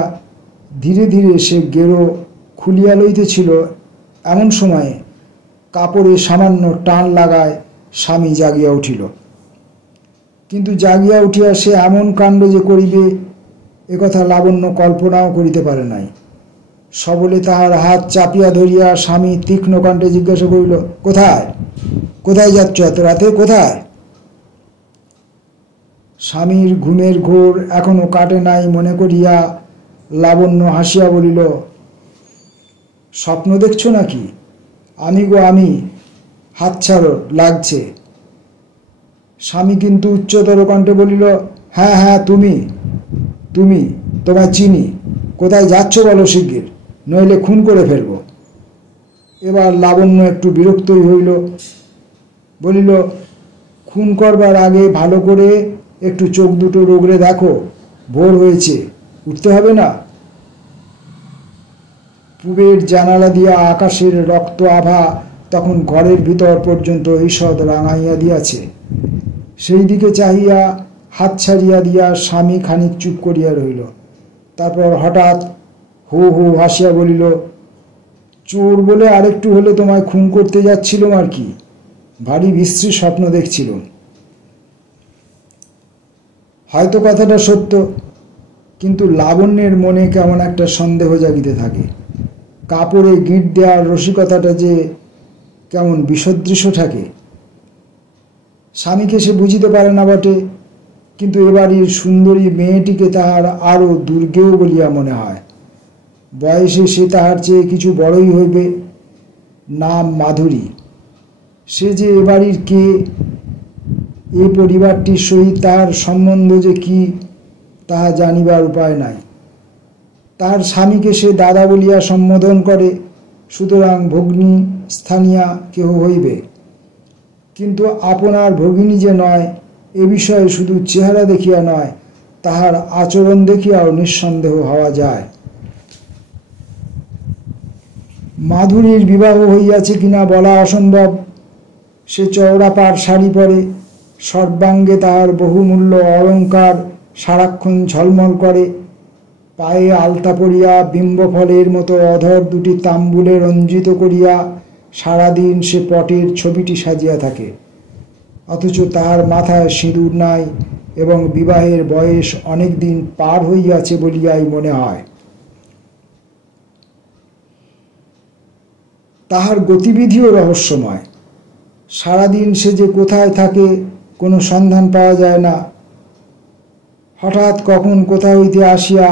ধীরে ধীরে সে গেরো খুলিয়া লইতেছিল। এমন সময়ে কাপড়ে সামান্য টান লাগায় স্বামী জাগিয়া উঠিল। কিন্তু জাগিয়া উঠিয়া সে এমন কাণ্ড যে করিবে একথা লাবণ্য কল্পনাও করিতে পারে নাই। সবলে তাহার হাত চাপিয়া ধরিয়া স্বামী তীক্ষ্ণ কণ্ঠে জিজ্ঞাসা করিল, কোথায় কোথায় যাচ্ছ এত রাতে, কোথায়? স্বামীর ঘুমের ঘোর এখনো কাটে নাই মনে করিয়া লাবণ্য হাসিয়া বলিল, স্বপ্ন দেখছ নাকি? আমি গো আমি, হাত ছাড়ো, লাগছে। স্বামী কিন্তু উচ্চতর কণ্ঠে বলিল, হ্যাঁ হ্যাঁ, তুমি তুমি তোমায় চিনি। কোথায় যাচ্ছ বলো শিগগির, নইলে খুন করে ফেলব। এবার লাবণ্য একটু বিরক্তই হইল। বলিল, খুন করবার আগে ভালো করে একটু চোখ দুটো রগড়ে দেখো, ভোর হয়েছে, উঠতে হবে না? পূবের জানালা দিয়া আকাশের রক্ত আভা তখন ঘরের ভিতর পর্যন্ত ঈষৎ রাঙাইয়া দিয়াছে। সেই দিকে চাহিয়া হাত ছাড়িয়া দিয়া স্বামী খানিক চুপ করিয়া রহিল। তারপর হঠাৎ হু হু হাসিয়া বলিল, চোর বলে আরেকটু হলে তোমায় খুন করতে যাচ্ছিলাম আর কি। ভারী বিশ্রী স্বপ্ন দেখছিল। হয়তো কথাটা সত্য, কিন্তু লাবণ্যের মনে কেমন একটা সন্দেহ জাগিতে থাকে। কাপড়ে গিঁট দেওয়ার রসিকতাটা যে কেমন বিসদৃশ্য থাকে। স্বামীকে সে বুঝিতে পারে না বটে, কিন্তু এবাড়ির সুন্দরী মেয়েটিকে তাহার আরও দুর্গেয় বলিয়া মনে হয়। বয়সে সে তাহার চেয়ে কিছু বড়ই হইবে। নাম মাধুরী। সে যে এবাড়ির কে, এ পরিবারটির সহিত তাহার সম্বন্ধ যে কি, তাহা জানিবার উপায় নাই। তাহার স্বামীকে সে দাদা বলিয়া সম্বোধন করে, সুতরাং ভগ্নী স্থানীয়া কেহ হইবে। কিন্তু আপনার ভগিনী যে নয়, এ বিষয়ে শুধু চেহারা দেখিয়া নয়, তাহার আচরণ দেখিয়াও নিঃসন্দেহ হওয়া যায়। মাধুরীর বিবাহ হইয়াছে কিনা বলা অসম্ভব। সে চওড়া পাড় শাড়ি পরে, সর্বাঙ্গে তাহার বহুমূল্য অলঙ্কার সারাক্ষণ ঝলমল করে। পায়ে আলতা পরিয়া বিম্বফলের মতো অধর দুটি তাম্বুলে রঞ্জিত করিয়া সারাদিন সে পটের ছবিটি সাজিয়া থাকে। অথচ তাহার মাথায় সিঁদুর নাই এবং বিবাহের বয়স অনেক দিন পার হইয়াছে বলিয়াই মনে হয়। তাহার গতিবিধিও রহস্যময়। সারাদিন সে যে কোথায় থাকে কোনো সন্ধান পাওয়া যায় না। হঠাৎ কখন কোথা হইতে আসিয়া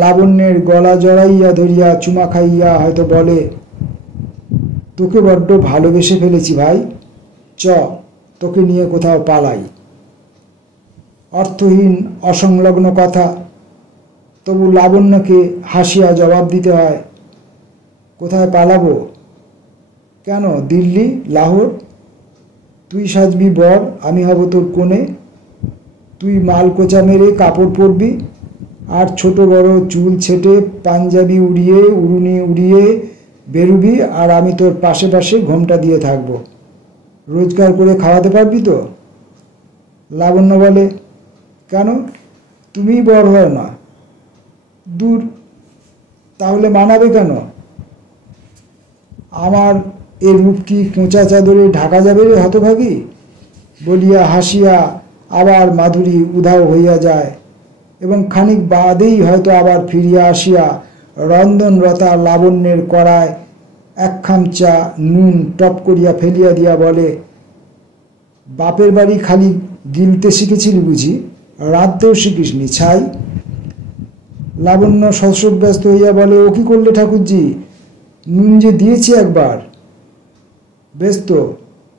লাবণ্যের গলা জড়াইয়া ধরিয়া চুমা খাইয়া হয়তো বলে, তোকে বড্ড ভালোবেসে ফেলেছি ভাই, চ তোকে নিয়ে কোথাও পালাই। অর্থহীন অসংলগ্ন কথা, তবু লাবণ্যকে হাসিয়া জবাব দিতে হয়, কোথায় পালাবো? কেন, দিল্লি, লাহোর? তুই সাজবি বর, আমি হব তোর কোণে। তুই মাল কোচা মেরে কাপড় পরবি, আর ছোট বড় চুল ছেটে পাঞ্জাবি উড়িয়ে উড়ুনি উড়িয়ে বেরুবি, আর আমি তোর পাশে পাশে ঘোমটা দিয়ে থাকবো। রোজগার করে খাওয়াতে পারবি তো? লাবণ্য বলে, কেন, তুমিই বর হয় না? দূর, তাহলে মানাবে কেন? আমার এ রূপ কি কোঁচা চাদরে ঢাকা যাবে রে হতভাগী? বলিয়া হাসিয়া আবার মাধুরী উধাও হইয়া যায় এবং খানিক বাদেই হয়তো আবার ফিরিয়া আসিয়া রন্ধনরতা লাবণ্যের কড়ায় এক খামচা নুন টপ করিয়া ফেলিয়া দিয়া বলে, বাপের বাড়ি খালি গিলতে শিখেছিলি বুঝি, রাঁধতেও শিখিসনি ছাই? লাবণ্য শস্যব্যস্ত হইয়া বলে, ও কি করলে ঠাকুরজি, নুন যে দিয়েছি একবার। বেশ তো,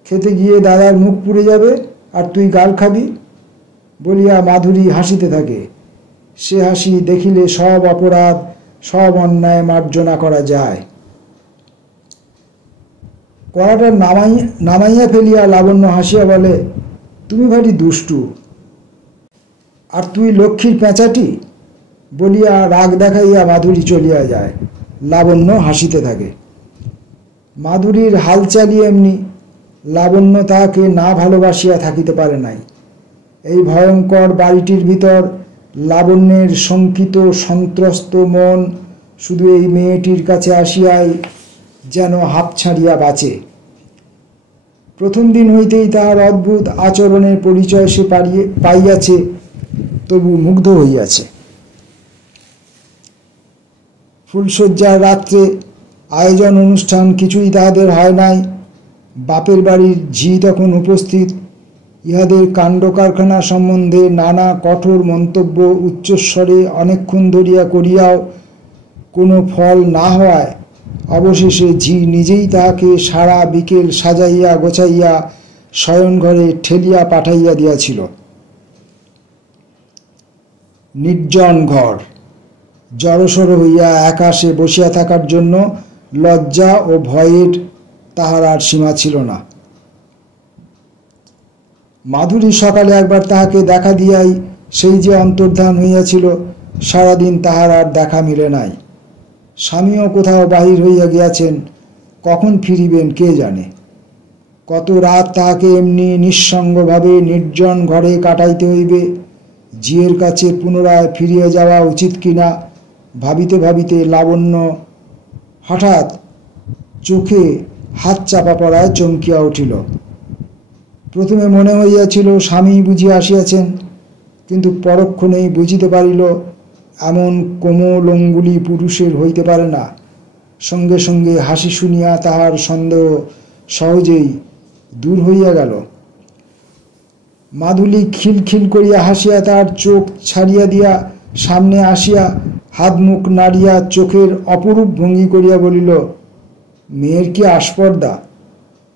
খেতে গিয়ে দাদার মুখ পুড়ে যাবে আর তুই গাল খাবি, বলিয়া মাধুরী হাসিতে থাকে। সে হাসি দেখিলে সব অপরাধ সব অন্যায় মার্জনা করা যায়। কড়াটা নামাইয়া ফেলিয়া লাবণ্য হাসিয়া বলে, তুমি ভারী দুষ্টু, আর তুই লক্ষ্মীর পেঁচাটি, বলিয়া রাগ দেখাইয়া মাধুরী চলিয়া যায়। লাবণ্য হাসিতে থাকে। মাধুরীর হালচালই এমনি। লাবণ্য তাহাকে না ভালোবাসিয়া থাকিতে পারে নাই। এই ভয়ঙ্কর বাড়িটির ভিতর লাবণ্যের শঙ্কিত সন্ত্রস্ত মন শুধু এই মেয়েটির কাছে আসিয়াই যেন হাঁপ ছাড়িয়া বাঁচে। প্রথম দিন হইতেই তাহার অদ্ভুত আচরণের পরিচয় সে পাইয়াছে, তবু মুগ্ধ হইয়াছে। ফুলশয্যার রাত্রে আয়োজন অনুষ্ঠান কিছুই তাহাদের হয় নাই। বাপের বাড়ির ঝি তখন উপস্থিত। ইহাদের কাণ্ড কারখানা সম্বন্ধে নানা কঠোর মন্তব্য উচ্চস্বরে অনেকক্ষণ ধরিয়া করিয়াও কোনো ফল না হওয়ায় অবশেষে ঝি নিজেই তাহাকে সারা বিকেল সাজাইয়া গোছাইয়া শয়নঘরে ঠেলিয়া পাঠাইয়া দিয়াছিল। নির্জন ঘর, জড়সড় হইয়া একাশে বসিয়া থাকার জন্য লজ্জা ও ভয়ের তাহার আর সীমা ছিল না। মাধুরী সকালে একবার তাহাকে দেখা দিয়াই সেই যে অন্তর্ধান হইয়াছিল, সারাদিন তাহার আর দেখা মিলে নাই। স্বামীও কোথাও বাহির হইয়া গিয়াছেন, কখন ফিরিবেন কে জানে। কত রাত তাহাকে এমনি নিঃসঙ্গভাবে নির্জন ঘরে কাটাইতে হইবে। ঝিয়ের কাছে পুনরায় ফিরিয়া যাওয়া উচিত কিনা ভাবিতে ভাবিতে লাবণ্য হঠাৎ চোখে হাত চাপা পড়ায় চমকিয়া উঠিল। প্রথমে মনে হইয়াছিল স্বামী বুঝি আসিয়াছেন, কিন্তু পরক্ষণেই বুঝিতে পারিল এমন কোমল অঙ্গুলি পুরুষের হইতে পারে না। সঙ্গে সঙ্গে হাসি শুনিয়া তাহার সন্দেহ সহজেই দূর হইয়া গেল। মাধুরী খিলখিল করিয়া হাসিয়া তার চোখ ছাড়িয়া দিয়া সামনে আসিয়া হাত মুখ নাড়িয়া চোখের অপরূপ ভঙ্গি করিয়া বলিল, মেয়ের কি আস্পর্ধা!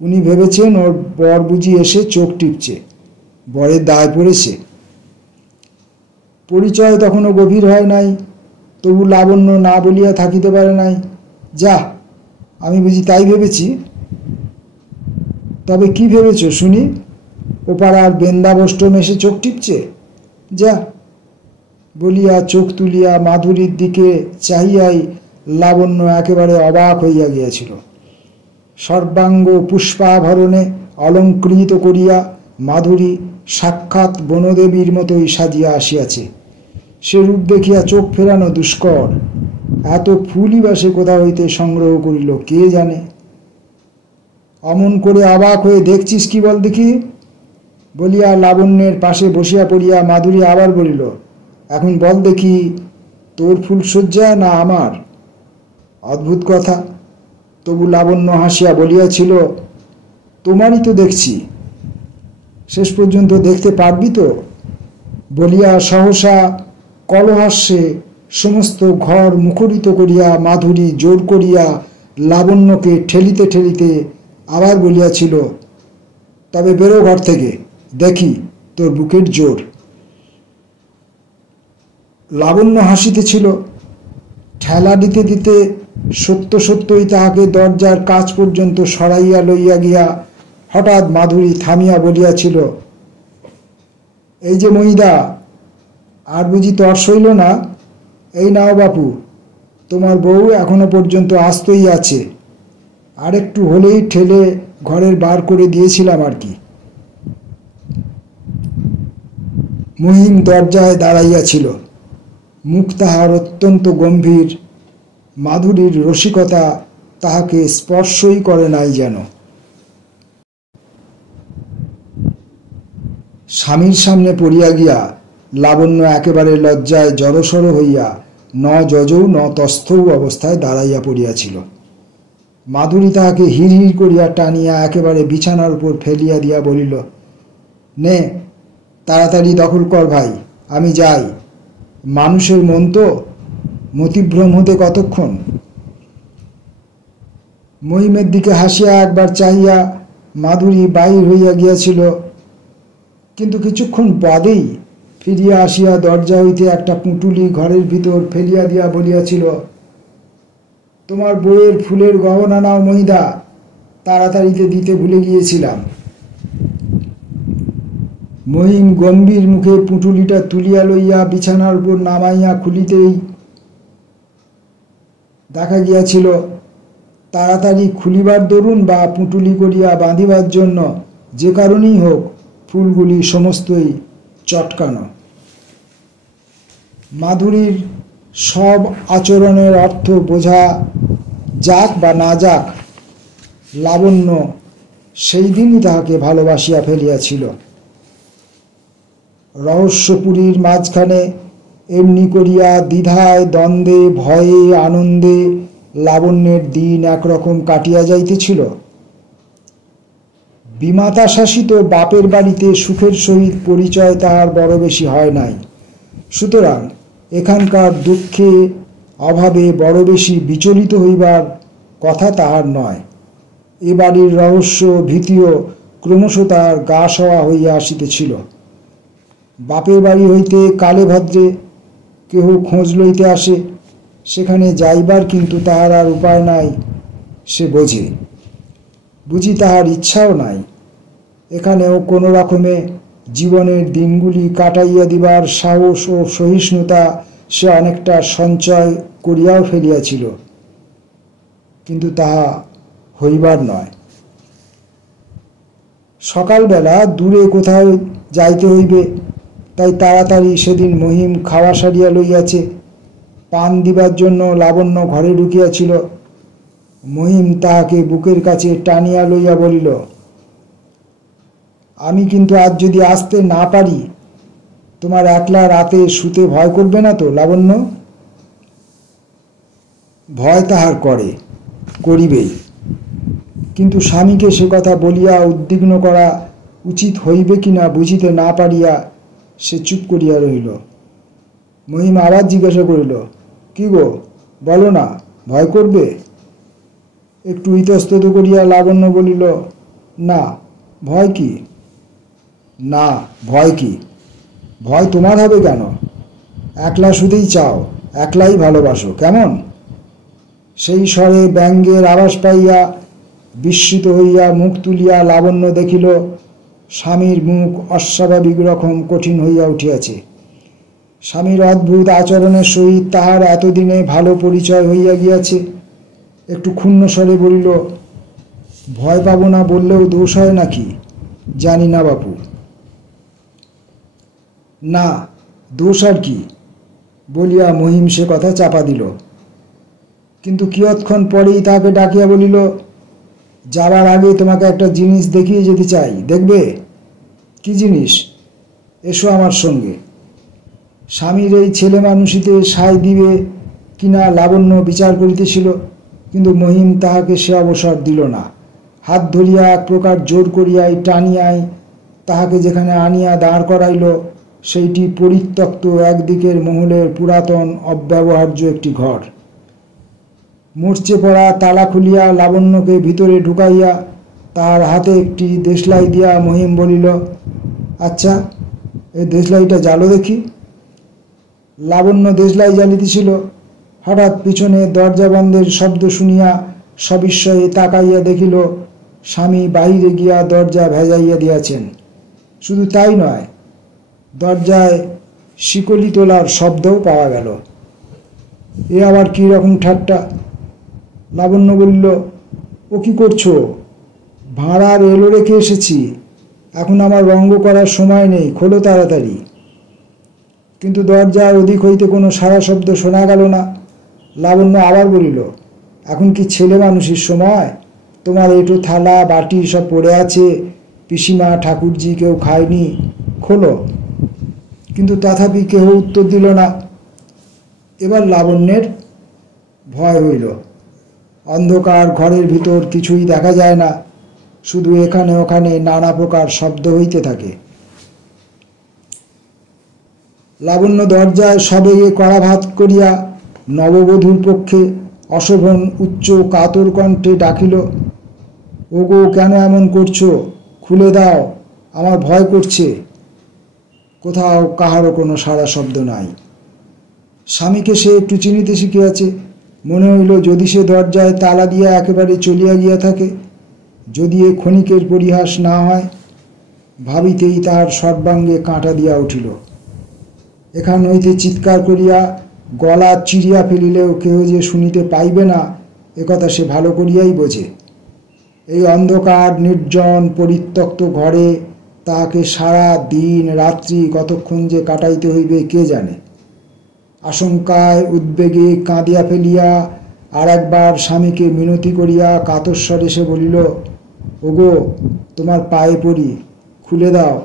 উনি ভেবেছেন ওর বর বুঝি এসে চোখ টিপছে, বরের দায় পড়েছে। পরিচয় তখনও গভীর হয় নাই, তবু লাবণ্য না বলিয়া থাকিতে পারে নাই। যা, আমি বুঝি তাই ভেবেছি। তবে কি ভেবেছ শুনি? ও পাড়ার বেন্দাবষ্টম এসে চোখ টিপছে? যা বলিয়া চোখ তুলিয়া মাধুরীর দিকে চাহিয়াই লাবণ্য একেবারে অবাক হইয়া গিয়াছিল। সর্বাঙ্গ পুষ্পাভরণে অলঙ্কৃত করিয়া মাধুরী সাক্ষাৎ বনদেবীর মতোই সাজিয়া আসিয়াছে। সে রূপ দেখিয়া চোখ ফেরানো দুষ্কর। এত ফুলই বা সে কোথা হইতে সংগ্রহ করিল কে জানে। অমন করে অবাক হয়ে দেখছিস কি বল দেখি বলিয়া লাবণ্যের পাশে বসিয়া পড়িয়া মাধুরী আবার বলিল, এখন বল দেখি, তোর ফুলশয্যা না আমার? অদ্ভুত কথা। তবু লাবণ্য হাসিয়া বলিয়াছিল, তোমারই তো দেখছি, শেষ পর্যন্ত দেখতে পারবি তো? বলিয়া সহসা কলহাস্যে সমস্ত ঘর মুখরিত করিয়া মাধুরী জোর করিয়া লাবণ্যকে ঠেলিতে ঠেলিতে আবার বলিয়াছিল, তবে বেরো ঘর থেকে, দেখি তোর বুকের জোর। লাবণ্য হাসিতেছিল। ঠেলা দিতে দিতে সত্য সত্যই তাহাকে দরজার কাছ পর্যন্ত সরাইয়া লইয়া গিয়া হঠাৎ মাধুরী থামিয়া বলিয়াছিল, এই যে মহিদা, আর বুঝি তর সইল না? এই নাও বাপু, তোমার বউ এখনো পর্যন্ত আস্তই আছে, আর একটু হলেই ঠেলে ঘরের বার করে দিয়েছিলাম আর কি। মহিম দরজায় দাঁড়াইয়াছিল, মুখ তাহার অত্যন্ত গম্ভীর। মাধুরীর রসিকতা তাহাকে স্পর্শই করে নাই যেন। স্বামীর সামনে পড়িয়া গিয়া লাবণ্য একেবারে লজ্জায় জড়সড় হইয়া ন যজৌ ন তস্থৌ অবস্থায় দাঁড়াইয়া পড়িয়াছিল। মাধুরী তাহাকে হিড় হিড় করিয়া টানিয়া একেবারে বিছানার উপর ফেলিয়া দিয়া বলিল, নে তাড়াতাড়ি দখল কর ভাই, আমি যাই। মানুষের মন তো, মতিভ্রম হতে কতক্ষণ। মহিমের দিকে হাসিয়া একবার চাহিয়া মাধুরী বাহির হইয়া গিয়াছিল, কিন্তু কিছুক্ষণ বাদেই ফিরিয়া আসিয়া দরজা হইতে একটা পুঁটুলি ঘরের ভিতর ফেলিয়া দিয়া বলিয়াছিল, তোমার বইয়ের ফুলের গহনা নাও মহিদা, তাড়াতাড়িতে দিতে ভুলে গিয়েছিলাম। মহিম গম্ভীর মুখে পুঁটুলিটা তুলিয়া লইয়া বিছানার উপর নামাইয়া খুলিতেই দেখা গিয়াছিল তাড়াতাড়ি খুলিবার দরুন বা পুঁটুলি করিয়া বাঁধিবার জন্য যে কারণেই হোক ফুলগুলি সমস্তই চটকানো। মাধুরীর সব আচরণের অর্থ বোঝা যাক বা না যাক, লাবণ্য সেই দিনই তাহাকে ভালোবাসিয়া ফেলিয়াছিল। রহস্যপুরীর মাঝখানে এমনি করিয়া দ্বিধায় দ্বন্দ্বে ভয়ে আনন্দে লাবণ্যের দিন একরকম কাটিয়া যাইতেছিল। বিমাতা শাসিত বাপের বাড়িতে সুখের সহিত পরিচয় তাহার বড় বেশি হয় নাই, সুতরাং এখানকার দুঃখে অভাবে বড় বেশি বিচলিত হইবার কথা তাহার নয়। এ বাড়ির রহস্য ভীতিও ক্রমশ তাহার গা সওয়া হইয়া আসিতেছিল। বাপের বাড়ি হইতে কালে ভদ্রে কেহ খোঁজ লইতে আসে, সেখানে যাইবার কিন্তু তাহার আর উপায় নাই, সে বোঝে। বুঝি তাহার ইচ্ছাও নাই। এখানেও কোনো রকমে জীবনের দিনগুলি কাটাইয়া দিবার সাহস ও সহিষ্ণুতা সে অনেকটা সঞ্চয় করিয়াও ফেলিয়াছিল, কিন্তু তাহা হইবার নয়। সকালবেলা দূরে কোথাও যাইতে হইবে, তাই তাড়াতাড়ি সেদিন মহিম খাওয়া সারিয়া লইয়াছে। পান দিবার জন্য লাবণ্য ঘরে ঢুকিয়াছিল। মহিম তাহাকে বুকের কাছে টানিয়া লইয়া বলিল, আমি কিন্তু আজ যদি আসতে না পারি, তোমার একলা রাতে শুতে ভয় করবে না তো লাবণ্য? ভয় তাহার করিবেই, কিন্তু স্বামীকে সে কথা বলিয়া উদ্বিগ্ন করা উচিত হইবে কিনা বুঝিতে না পারিয়া সে চুপ করিয়া রহিল। মহিম আবার জিজ্ঞাসা করিল, কি গো, বলো না, ভয় করবে? একটু ইতস্তত করিয়া লাবণ্য বলিল, না, ভয় কি? না, ভয় কি? ভয় তোমার হবে কেন? একলা শুধুই চাও, একলাই ভালোবাসো, কেমন? সেই স্বরে ব্যঙ্গের আভাস পাইয়া বিস্মিত হইয়া মুখ তুলিয়া লাবণ্য দেখিল স্বামীর মুখ অস্বাভাবিক রকম কঠিন হইয়া উঠিয়াছে। স্বামীর অদ্ভুত আচরণের সহিত তাহার এতদিনে ভালো পরিচয় হইয়া গিয়াছে। একটু ক্ষুণ্ণ স্বরে বলিল, ভয় পাব না বললেও দোষ হয় নাকি? জানি না বাপু। না, দোষ আর কি বলিয়া মহিম সে কথা চাপা দিল। কিন্তু কিয়ৎক্ষণ পরেই তাকে ডাকিয়া বলিল, যাবার আগে তোমাকে একটা জিনিস দেখিয়ে যেতে চাই, দেখবে? কি জিনিস? এসো আমার সঙ্গে। স্বামীর এই ছেলে মানুষিতে সায় দিবে কিনা লাবণ্য বিচার করিতেছিল, কিন্তু মহিম তাহাকে সে অবসর দিল না। হাত ধরিয়া এক প্রকার জোর করিয়াই টানিয়াই তাহাকে যেখানে আনিয়া দাঁড় করাইল, সেইটি পরিত্যক্ত একদিকের মহলের পুরাতন অব্যবহার্য একটি ঘর। মূর্ছে পড়া তালা খুলিয়া লাবণ্যকে ভিতরে ঢুকাইয়া তার হাতে একটি দেশলাই দিয়া মহিম বলিল, আচ্ছা, এই দেশলাইটা জ্বালো দেখি। লাবণ্য দেশলাই জ্বালিতেছিল। হঠাৎ পিছনে দরজা বন্ধের শব্দ শুনিয়া সবিস্ময়ে তাকাইয়া দেখিল স্বামী বাহিরে গিয়া দরজা ভেজাইয়া দিয়াছেন। শুধু তাই নয়, দরজায় শিকলি তোলার শব্দও পাওয়া গেল। এ আবার কী রকম ঠাট্টা? লাবণ্য বলল, ও কি করছো? ভাঁড়ার এলো রেখে এসেছি, এখন আমার রঙ্গ করার সময় নেই, খোলো তাড়াতাড়ি। কিন্তু দরজার ওদিক হইতে কোনো সারা শব্দ শোনা গেল না। লাবণ্য আবার বলিল, এখন কি ছেলে মানুষের সময়? তোমার এঁটো থালা বাটি সব পড়ে আছে, পিসিমা ঠাকুরজি কেউ খায়নি, খোলো। কিন্তু তথাপি কেহ উত্তর দিল না। এবার লাবণ্যের ভয় হইল। অন্ধকার ঘরের ভিতর কিছুই দেখা যায় না, শুধু এখানে ওখানে নানা প্রকার শব্দ হইতে থাকে। লাবণ্য দরজায় সবেগে কড়াভাত করিয়া নববধূর পক্ষে অশোভন উচ্চ কাতর কণ্ঠে ডাকিল, ওগো, কেন এমন করছো? খুলে দাও, আমার ভয় করছে। কোথাও কাহারও কোনো সাড়া শব্দ নাই। স্বামীকে সে একটু চিনিতে শিখিয়াছে। মনে হইল যদি সে দরজায় তালা দিয়া একেবারে চলিয়া গিয়া থাকে, যদি এ ক্ষণিকের পরিহাস না হয়। ভাবিতেই তাহার সর্বাঙ্গে কাঁটা দিয়া উঠিল। এখান হইতে চিৎকার করিয়া গলা চিরিয়া ফেলিলেও কেহ যে শুনিতে পাইবে না, একথা সে ভালো করিয়াই বোঝে। এই অন্ধকার নির্জন পরিত্যক্ত ঘরে তাহাকে সারা দিন রাত্রি কতক্ষণ যে কাটাইতে হইবে কে জানে। আশঙ্কায় উদ্বেগে কাঁদিয়া ফেলিয়া আর একবার স্বামীকে মিনতি করিয়া কাতস্বরে সে বলিল, ওগো, তোমার পায়ে পড়ি, খুলে দাও,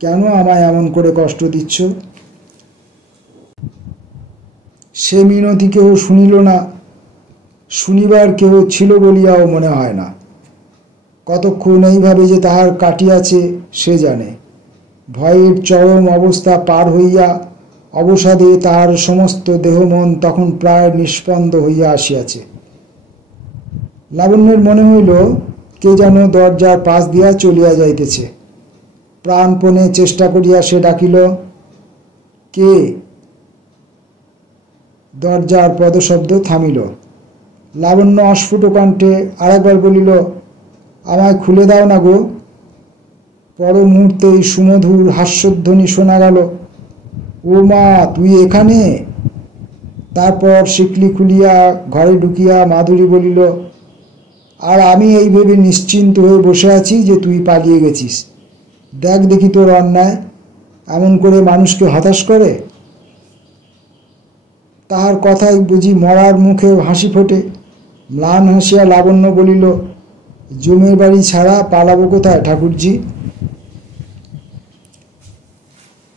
কেন আমায় এমন করে কষ্ট দিচ্ছ? সে মিনতি কেহ শুনিল না, শুনিবার কেহ ছিল বলিয়াও মনে হয় না। কতক্ষণ এইভাবে যে তাহার কাটিয়াছে সে জানে। ভয়ের চরম অবস্থা পার হইয়া অবসাদে তাহার সমস্ত দেহমন তখন প্রায় নিষ্পন্দ হইয়া আসিয়াছে। লাবণ্যের মনে হইল কে যেন দরজার পাশ দিয়া চলিয়া যাইতেছে। প্রাণপণে চেষ্টা করিয়া সে ডাকিল, কে? দরজার পদশব্দ থামিল। লাবণ্য অস্ফুট কণ্ঠে আরেকবার বলিল, আমায় খুলে দাও না গো। পর মুহূর্তেই সুমধুর হাস্যধ্বনি শোনা গেল, ও মা, তুই এখানে? তারপর শিকলি খুলিয়া ঘরে ঢুকিয়া মাধুরী বলিল, আর আমি এই ভেবে নিশ্চিন্ত হয়ে বসে আছি যে তুই পালিয়ে গেছিস। দেখ দেখি তোর অন্যায় এমন করে মানুষকে হতাশ করে। তাহার কথায় বুঝি মরার মুখেও হাসি ফোটে। ম্লান হাসিয়া লাবণ্য বলিল, জমের বাড়ি ছাড়া পালাবো কোথায় ঠাকুরজি?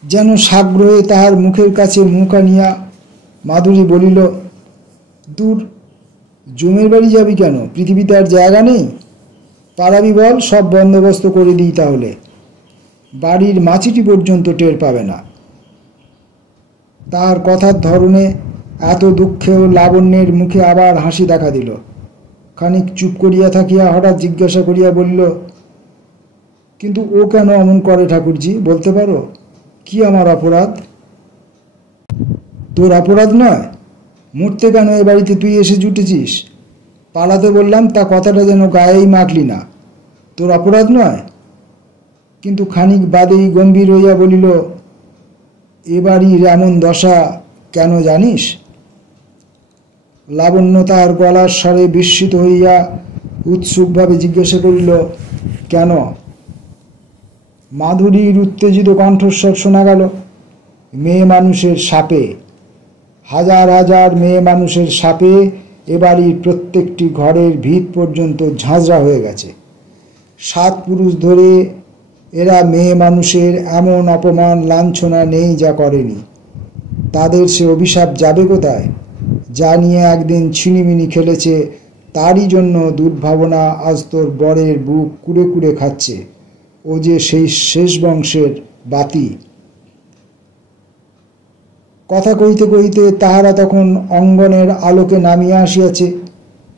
যেন সাগ্রহে তাহার মুখের কাছে মুখ আনিয়া মাধুরী বলিল, দূর, জমের বাড়ি যাবি কেন? পৃথিবীতে আর জায়গা নেই? পালাবি বল, সব বন্দোবস্ত করে দিই তাহলে। বাড়ির মাছিটি পর্যন্ত টের পাবে না। তার কথার ধরনে এত দুঃখেও লাবণ্যের মুখে আবার হাসি দেখা দিল। খানিক চুপ করিয়া থাকিয়া হঠাৎ জিজ্ঞাসা করিয়া বলিল, কিন্তু ও কেন অমন করে ঠাকুরজি, বলতে পারো? কি আমার অপরাধ? তোর অপরাধ নয়? মরতে কেন এ বাড়িতে তুই এসে জুটেছিস? পালাতে বললাম, তা কথাটা যেন গায়েই মাখলি না। তোর অপরাধ নয়? কিন্তু খানিক বাদেই গম্ভীর হইয়া বলিল, এ বাড়ির এমন দশা কেন জানিস? লাবণ্য তাহার গলার স্বরে বিস্মিত হইয়া উৎসুকভাবে জিজ্ঞাসা করিল, কেন? মাধুরীর উত্তেজিত কণ্ঠস্বর শোনা গেল, মেয়ে মানুষের শাপে, হাজার হাজার মেয়ে মানুষের শাপে এ বাড়ির প্রত্যেকটি ঘরের ভিত পর্যন্ত ঝাঁঝরা হয়ে গেছে। 7 পুরুষ ধরে এরা মেয়ে মানুষের এমন অপমান লাঞ্ছনা নেই যা করেনি। তাদের সে অভিশাপ যাবে কোথায়? যা নিয়ে একদিন ছিনিমিনি খেলেছে তারই জন্য দুর্ভাবনা আজ তোর বরের বুক কুড়ে কুড়ে খাচ্ছে। ও যে সেই শেষ বংশের বাতি। কথা কইতে কইতে তাহারা তখন অঙ্গনের আলোকে নামিয়া আসিয়াছে।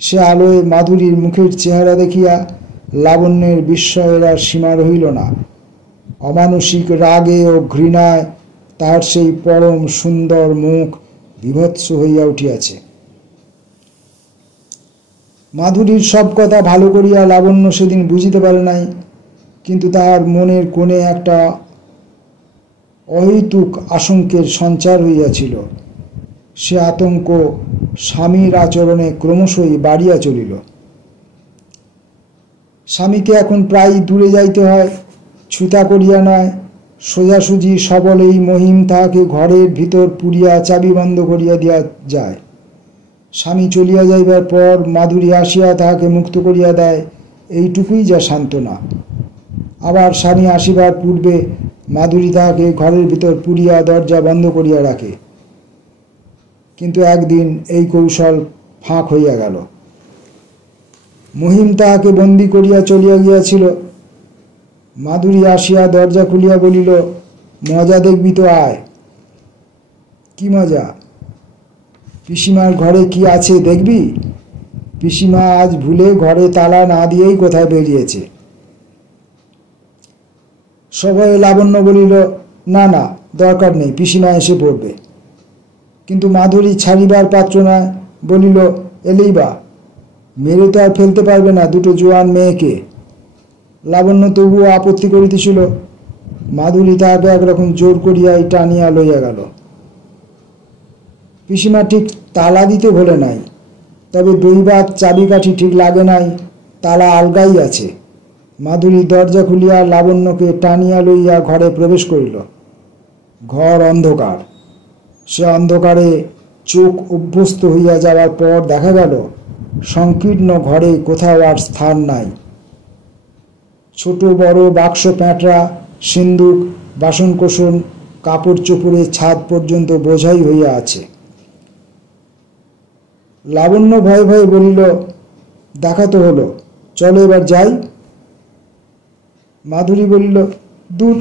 সে আলোয় মাধুরীর মুখের চেহারা দেখিয়া লাবণ্যের বিস্ময়ের আর সীমা রহিল না। অমানসিক রাগে ও ঘৃণায় তাহার সেই পরম সুন্দর মুখ বিভৎস হইয়া উঠিয়াছে। মাধুরীর সব কথা ভালো করিয়া লাবণ্য সেদিন বুঝিতে পারে নাই, কিন্তু তাহার মনের কোণে একটা অহৈতুক আশঙ্কের সঞ্চার হইয়াছিল। সে আতঙ্ক স্বামীর আচরণে ক্রমশই বাড়িয়া চলিল। স্বামীকে এখন প্রায় দূরে যাইতে হয়, ছুতা করিয়া নয়, সোজাসুজি সবলেই মহিম তাহাকে ঘরের ভিতর পুরিয়া চাবি বন্ধ করিয়া দিয়া যায়। স্বামী চলিয়া যাইবার পর মাধুরী আসিয়া তাহাকে মুক্ত করিয়া দেয়, এইটুকুই যা সান্ত্বনা। আবার স্বামী আসিবার পূর্বে মাধুরী তাহাকে ঘরের ভিতর পুরিয়া দরজা বন্ধ করিয়া রাখে। কিন্তু একদিন এই কৌশল ফাঁক হইয়া গেল। মহিম তাহাকে বন্দি করিয়া চলিয়া গিয়াছিল। মাধুরী আসিয়া দরজা খুলিয়া বলিল, মজা দেখবি তো, আয়। কি মজা? পিসিমার ঘরে কি আছে দেখবি? পিসিমা আজ ভুলে ঘরে তালা না দিয়েই কোথায় বেরিয়েছে। সবাই লাবণ্য বলিল, না না, দরকার নেই, পিসিমা এসে পড়বে। কিন্তু মাধুরী ছাড়িবার পাত্র নয়, বলিল, এলেই বা, মেরে তো আর ফেলতে পারবে না দুটো জোয়ান মেয়েকে। লাবণ্য তবুও আপত্তি করিতেছিল। মাধুরী তাহাকে একরকম জোর করিয়াই টানিয়া লইয়া গেল। পিসিমা ঠিক তালা দিতে ভোলে নাই, তবে দৈবাত চাবিকাঠি ঠিক লাগে নাই, তালা আলগাই আছে। মাধুরী দরজা খুলিয়া লাবণ্যকে টানিয়া লইয়া ঘরে প্রবেশ করিল। ঘর অন্ধকার। সে অন্ধকারে চোখ অভ্যস্ত হইয়া যাওয়ার পর দেখা গেল সংকীর্ণ ঘরে কোথাও আর স্থান নাই। ছোট বড় বাক্স, প্যাঁটরা, সিন্দুক, বাসনকোসন, কাপড় চোপড়ে ছাদ পর্যন্ত বোঝাই হইয়া আছে। লাবণ্য ভয়ে ভয়ে বলিল, দেখা তো হলো, চলো এবার যাই। মাধুরী বলিল, দূর,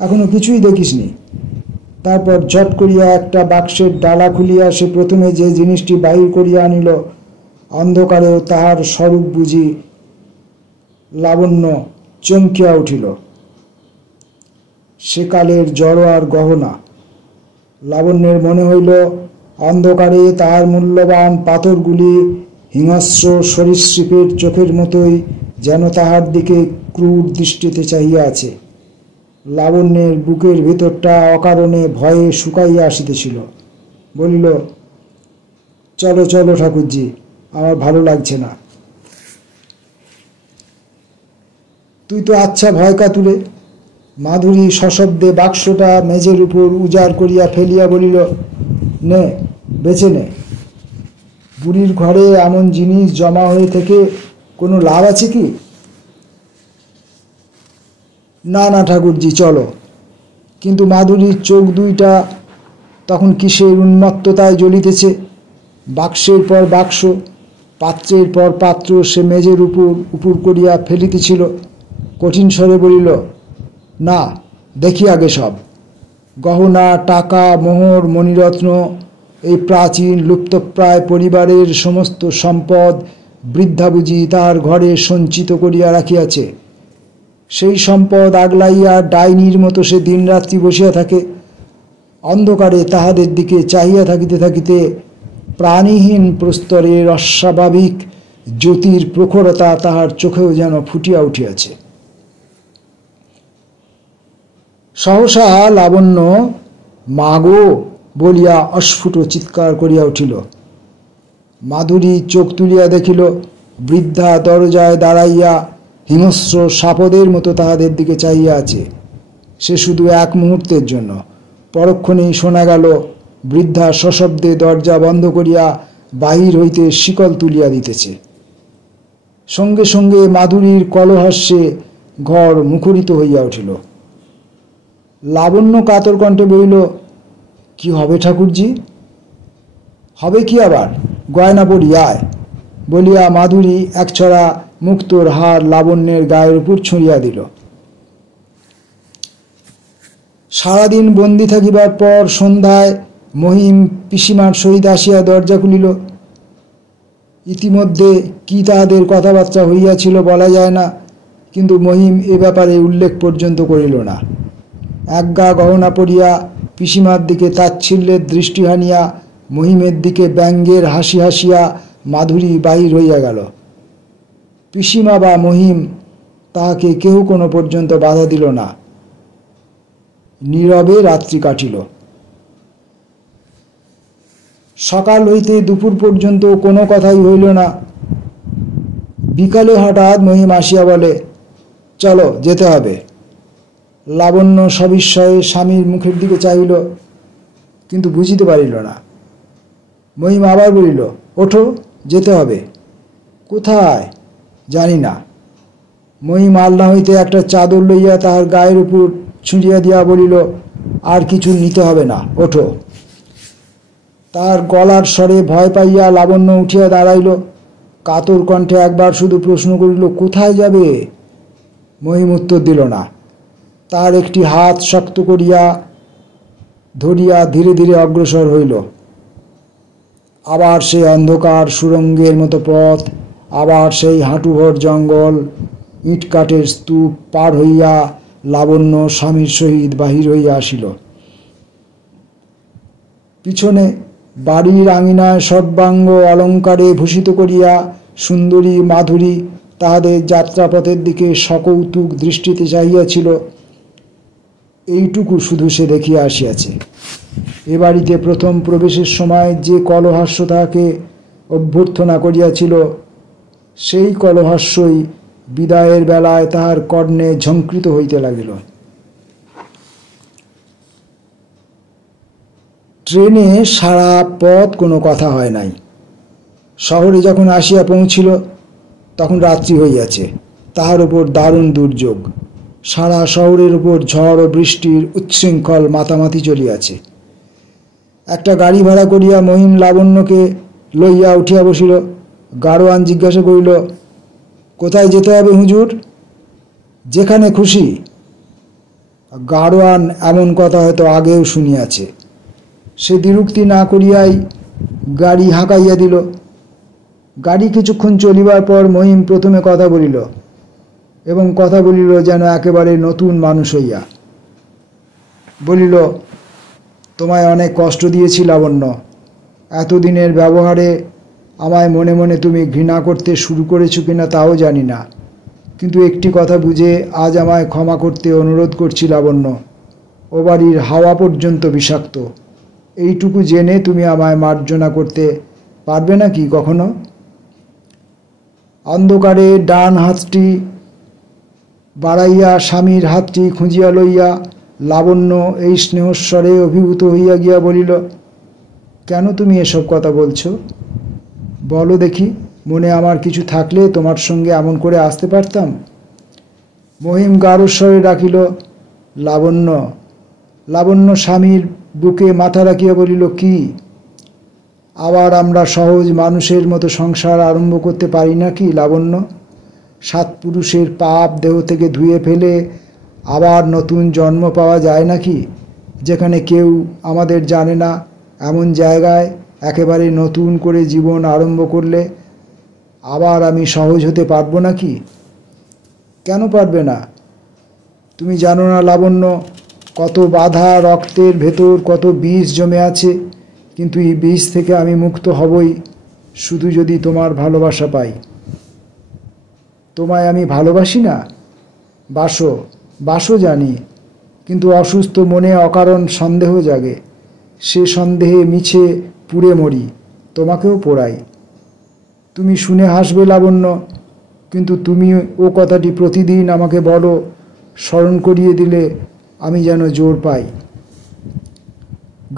এখনো কিছুই দেখিসনি। তারপর ঝট করিয়া একটা বাক্সের ডালা খুলিয়া সে প্রথমে যে জিনিসটি বাহির করিয়া আনিল, অন্ধকারেও তাহার স্বরূপ বুঝি লাবণ্য চমকিয়া উঠিল। সেকালের জড়োয়ার গহনা। লাবণ্যের মনে হইল অন্ধকারে তাহার মূল্যবান পাথরগুলি হিংস্র সরীসৃপের চোখের মতোই যেন তাহার দিকে ক্রূর দৃষ্টিতে চাহিয়া আছে। লাবণ্যের বুকের ভিতরটা অকারণে ভয়ে শুকাইয়া আসিতেছিল। বলিল, চলো চলো ঠাকুরজি, আমার ভালো লাগছে না। তুই তো আচ্ছা ভয় কাতুরে। মাধুরী সশব্দে বাক্সটা মেঝের উপর উজাড় করিয়া ফেলিয়া বলিল, নে, বেছে নে। বুড়ির ঘরে এমন জিনিস জমা হয়ে থেকে কোনো লাভ আছে কি? না না ঠাকুরজি, চলো। কিন্তু মাধুরীর চোখ দুইটা তখন কিসের উন্মত্ততায় জ্বলিতেছে। বাক্সের পর বাক্স, পাত্রের পর পাত্র সে মেঝের উপর করিয়া ফেলিতেছিল। কঠিন স্বরে বলিল, না, দেখি আগে সব। গহনা, টাকা, মোহর, মণিরত্ন, এই প্রাচীন লুপ্তপ্রায় পরিবারের সমস্ত সম্পদ বৃদ্ধা বুঝি তার ঘরে সঞ্চিত করিয়া রাখিয়াছে। সেই সম্পদ আগলাইয়া ডাইনির মতো সে দিনরাত্রি বসিয়া থাকে। অন্ধকারে তাহাদের দিকে চাহিয়া থাকিতে থাকিতে প্রাণীহীন প্রস্তরের অস্বাভাবিক জ্যোতির প্রখরতা তাহার চোখেও যেন ফুটিয়া উঠিয়াছে। সহসা লাবণ্য মাগো বলিয়া অস্ফুট চিৎকার করিয়া উঠিল। মাধুরী চোখ তুলিয়া দেখিল, বৃদ্ধা দরজায় দাঁড়াইয়া হিংস্র সাপদের মতো তাহাদের দিকে চাহিয়া আছে। সে শুধু এক মুহূর্তের জন্য। পরক্ষণেই শোনা গেল বৃদ্ধা সশব্দে দরজা বন্ধ করিয়া বাহির হইতে শিকল তুলিয়া দিতেছে। সঙ্গে সঙ্গে মাধুরীর কলহাস্যে ঘর মুখরিত হইয়া উঠিল। লাবণ্য কাতর কণ্ঠে বলিল, কি হবে ঠাকুরজি? হবে কি আবার, গয়না পরি আয় বলিয়া মাধুরী একছড়া মুক্তোর হার লাবণ্যের গায়ের উপর ছুঁড়িয়া দিল। সারাদিন বন্দি থাকিবার পর সন্ধ্যায় মহিম পিসিমার সহিত আসিয়া দরজা খুলিল। ইতিমধ্যে কি তাহাদের কথাবার্তা হইয়াছিল বলা যায় না, কিন্তু মহিম এ ব্যাপারে উল্লেখ পর্যন্ত করিল না। একগা গহনা পরিয়া পিসিমার দিকে তাচ্ছিল্যের দৃষ্টি হানিয়া মহিমের দিকে ব্যঙ্গের হাসি হাসিয়া মাধুরী বাহির হইয়া গেল। পিসিমা বা মহিম তাহাকে কেহ কোনো পর্যন্ত বাধা দিল না। নীরবে রাত্রি কাটিল। সকাল হইতে দুপুর পর্যন্ত কোনো কথাই হইল না। বিকালে হঠাৎ মহিম আসিয়া বলে, চলো, যেতে হবে। লাবণ্য সবিস্ময়ে স্বামীর মুখের দিকে চাহিল, কিন্তু বুঝিতে পারিল না। মহিম আবার বলিল, ওঠো, যেতে হবে। কোথায় জানি না। মহিম আলনা হইতে একটা চাদর লইয়া তাহার গায়ের উপর ছুঁড়িয়া দিয়া বলিল, আর কিছু নিতে হবে না, ওঠো। তার গলার স্বরে ভয় পাইয়া লাবণ্য উঠিয়া দাঁড়াইল। কাতর কণ্ঠে একবার শুধু প্রশ্ন করিল, কোথায় যাবে? মহিম উত্তর দিল না। তার একটি হাত শক্ত করিয়া ধরিয়া ধীরে ধীরে অগ্রসর হইল। আবার সেই অন্ধকার সুড়ঙ্গের মতো পথ, আবার সেই হাঁটুভর জঙ্গল, ইটকাঠের স্তূপ পার হইয়া লাবণ্য স্বামীর সহিত বাহির হইয়া আসিল। পিছনে বাড়ির আঙিনায় সর্বাঙ্গ অলঙ্কারে ভূষিত করিয়া সুন্দরী মাধুরী তাহাদের যাত্রাপথের দিকে সকৌতুক দৃষ্টিতে চাহিয়াছিল। এইটুকু শুধু সে দেখিয়া আসিয়াছে। এ বাড়িতে প্রথম প্রবেশের সময় যে কলহাস্য তাহাকে অভ্যর্থনা করিয়াছিল, সেই কলহাস্যই বিদায়ের বেলায় তাহার কর্ণে ঝঙ্কৃত হইতে লাগিল। ট্রেনে সারা পথ কোনো কথা হয় নাই। শহরে যখন আসিয়া পৌঁছিল তখন রাত্রি হইয়াছে। তাহার উপর দারুণ দুর্যোগ। সারা শহরের উপর ঝড় ও বৃষ্টির উচ্ছৃঙ্খল মাতামাতি চলিয়াছে। একটা গাড়ি ভাড়া করিয়া মহিম লাবণ্যকে লইয়া উঠিয়া বসিল। গাড়োয়ান জিজ্ঞাসা করিল, কোথায় যেতে হবে হুজুর? যেখানে খুশি। গাড়োয়ান এমন কথা হয়তো আগেও শুনিয়াছে। সে দ্বিরুক্তি না করিয়াই গাড়ি হাঁকাইয়া দিল। গাড়ি কিছুক্ষণ চলিবার পর মহিম প্রথমে কথা বলিল, এবং কথা বলিল যেন একেবারে নতুন মানুষ হইয়া। বলিল, তোমায় অনেক কষ্ট দিয়েছি লাবণ্য। এতদিনের ব্যবহারে আমায় মনে মনে তুমি ঘৃণা করতে শুরু করেছো কিনা তাও জানি না, কিন্তু একটি কথা বুঝে আজ আমায় ক্ষমা করতে অনুরোধ করছি লাবণ্য। ও বাড়ির হাওয়া পর্যন্ত বিষাক্ত। এইটুকু জেনে তুমি আমায় মার্জনা করতে পারবে না কি কখনো? অন্ধকারে ডান হাতটি বাড়াইয়া স্বামীর হাতটি খুঁজিয়া লইয়া লাবণ্য এই স্নেহস্বরে অভিভূত হইয়া গিয়া বলিল, কেন তুমি এসব কথা বলছো? বলো দেখি, মনে আমার কিছু থাকলে তোমার সঙ্গে এমন করে আসতে পারতাম? মহিম গাঢ়স্বরে ডাকিল, লাবণ্য। লাবণ্য স্বামীর বুকে মাথা রাখিয়া বলিল, কি? আবার আমরা সহজ মানুষের মতো সংসার আরম্ভ করতে পারি না কি লাবণ্য? 7 পুরুষের পাপ দেহ থেকে ধুয়ে ফেলে আবার নতুন জন্ম পাওয়া যায় নাকি? যেখানে কেউ আমাদের জানে না, এমন জায়গায় একেবারে নতুন করে জীবন আরম্ভ করলে আবার আমি সহজ হতে পারবো নাকি? কেন পারবে না? তুমি জানো না লাবণ্য, কত বাধা, রক্তের ভেতর কত বিষ জমে আছে, কিন্তু এই বিষ থেকে আমি মুক্ত হবই শুধু যদি তোমার ভালোবাসা পাই। তোমায় আমি ভালোবাসি না? বাসো, বাসো জানি, কিন্তু অসুস্থ মনে অকারণ সন্দেহ জাগে। সে সন্দেহে মিছে পুড়ে মরি, তোমাকেও পোড়াই। তুমি শুনে হাসবে লাবণ্য, কিন্তু তুমি ও কথাটি প্রতিদিন আমাকে বলো, স্মরণ করিয়ে দিলে আমি যেন জোর পাই।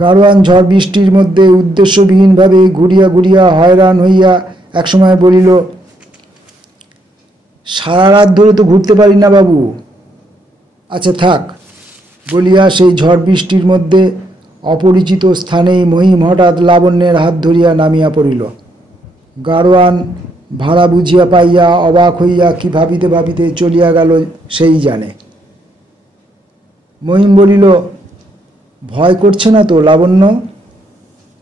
গাড়োয়ান ঝড় বৃষ্টির মধ্যে উদ্দেশ্যবিহীনভাবে ঘুরিয়া ঘুরিয়া হয়রান হইয়া একসময় বলিল, সারা রাত ধরে তো ঘুরতে পারি না বাবু। আচ্ছা থাক বলিয়া সেই ঝড় বৃষ্টির মধ্যে অপরিচিত স্থানেই মহিম হঠাৎ লাবণ্যের হাত ধরিয়া নামিয়া পড়িল। গাড়োয়ান ভাড়া বুঝিয়া পাইয়া অবাক হইয়া কি ভাবিতে ভাবিতে চলিয়া গেল সেই জানে। মহিম বলিল, ভয় করছে না তো লাবণ্য?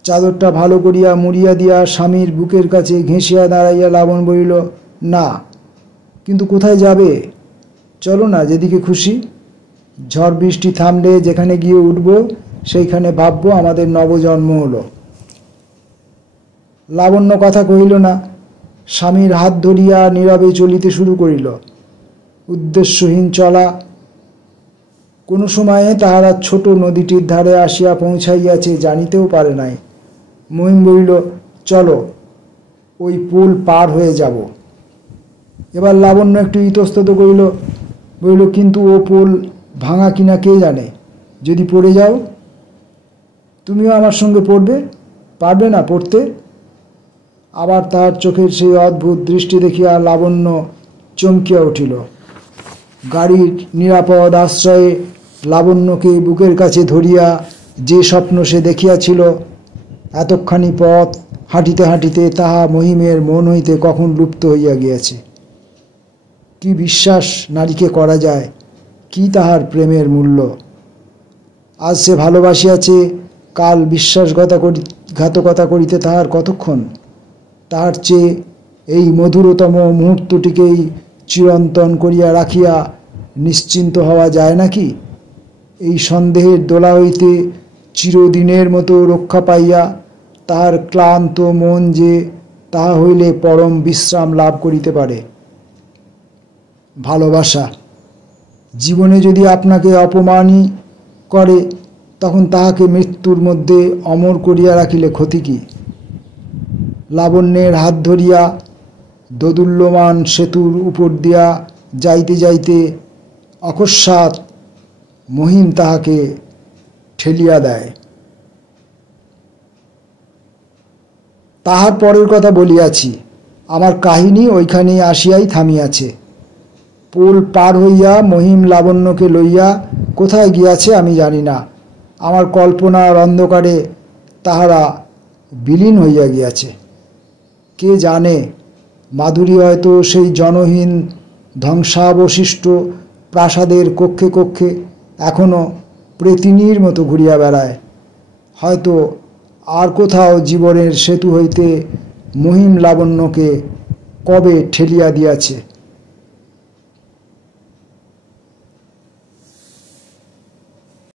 চাদরটা ভালো করিয়া মুড়িয়া দিয়া স্বামীর বুকের কাছে ঘেঁষিয়া দাঁড়াইয়া লাবণ বলিল, না, কিন্তু কোথায় যাবে? চলো না যেদিকে খুশি। ঝড় বৃষ্টি থামলে যেখানে গিয়ে উঠব সেইখানে ভাববো আমাদের নবজন্ম হলো। লাবণ্য কথা কহিল না, স্বামীর হাত ধরিয়া নীরবে চলিতে শুরু করিল। উদ্দেশ্যহীন চলা। কোনো সময়ে তাহারা ছোট নদীটির ধারে আসিয়া পৌঁছাইয়াছে জানিতেও পারে নাই। মহিম বলিল, চলো, ওই পুল পার হয়ে যাব। এবার লাবণ্য একটু ইতস্তত করিল, বলিল, কিন্তু ও পুল ভাঙা কিনা কে জানে? যদি পড়ে যাও? তুমিও আমার সঙ্গে পড়বে, পারবে না পড়তে? আবার তাহার চোখের সেই অদ্ভুত দৃষ্টি দেখিয়া লাবণ্য চমকিয়া উঠিল। গাড়ির নিরাপদ আশ্রয়ে লাবণ্যকে বুকের কাছে ধরিয়া যে স্বপ্ন সে দেখিয়াছিল, এতখানি পথ হাঁটিতে হাঁটিতে তাহা মহিমের মন হইতে কখন লুপ্ত হইয়া গিয়াছে। কি বিশ্বাস নারীকে করা যায়, কি তাহার প্রেমের মূল্য! আজ সে ভালোবাসিয়াছে, কাল বিশ্বাসঘাতকতা করিতে তাহার কতক্ষণ? তাহার চেয়ে এই মধুরতম মুহূর্তটিকেই চিরন্তন করিয়া রাখিয়া নিশ্চিন্ত হওয়া যায় নাকি? এই সন্দেহের দোলা হইতে চিরদিনের মতো রক্ষা পাইয়া তাহার ক্লান্ত মন যে তাহা হইলে পরম বিশ্রাম লাভ করিতে পারে। ভালোবাসা জীবনে যদি আপনাকে অপমানই করে, তখন তাহাকে মৃত্যুর মধ্যে অমর করিয়া রাখিলে ক্ষতি কি? লাবণ্যের হাত ধরিয়া দোদুল্যমান সেতুর উপর দিয়া যাইতে যাইতে অকস্মাৎ মহিম তাহাকে ঠেলিয়া দেয়। তাহার পরের কথা বলিয়াছি, আমার কাহিনী ওইখানেই আসিয়াই থামিয়াছে। পোল পার হইয়া মহিম লাবণ্যকে লইয়া কোথায় গিয়াছে আমি জানি না। আমার কল্পনার অন্ধকারে তাহারা বিলীন হইয়া গিয়াছে। কে জানে, মাধুরী হয়তো সেই জনহীন ধ্বংসাবশিষ্ট প্রাসাদের কক্ষে কক্ষে এখনও প্রেতিনীর মতো ঘুরিয়া বেড়ায়। হয়তো আর কোথাও জীবনের সেতু হইতে মহিম লাবণ্যকে কবে ঠেলিয়া দিয়াছে।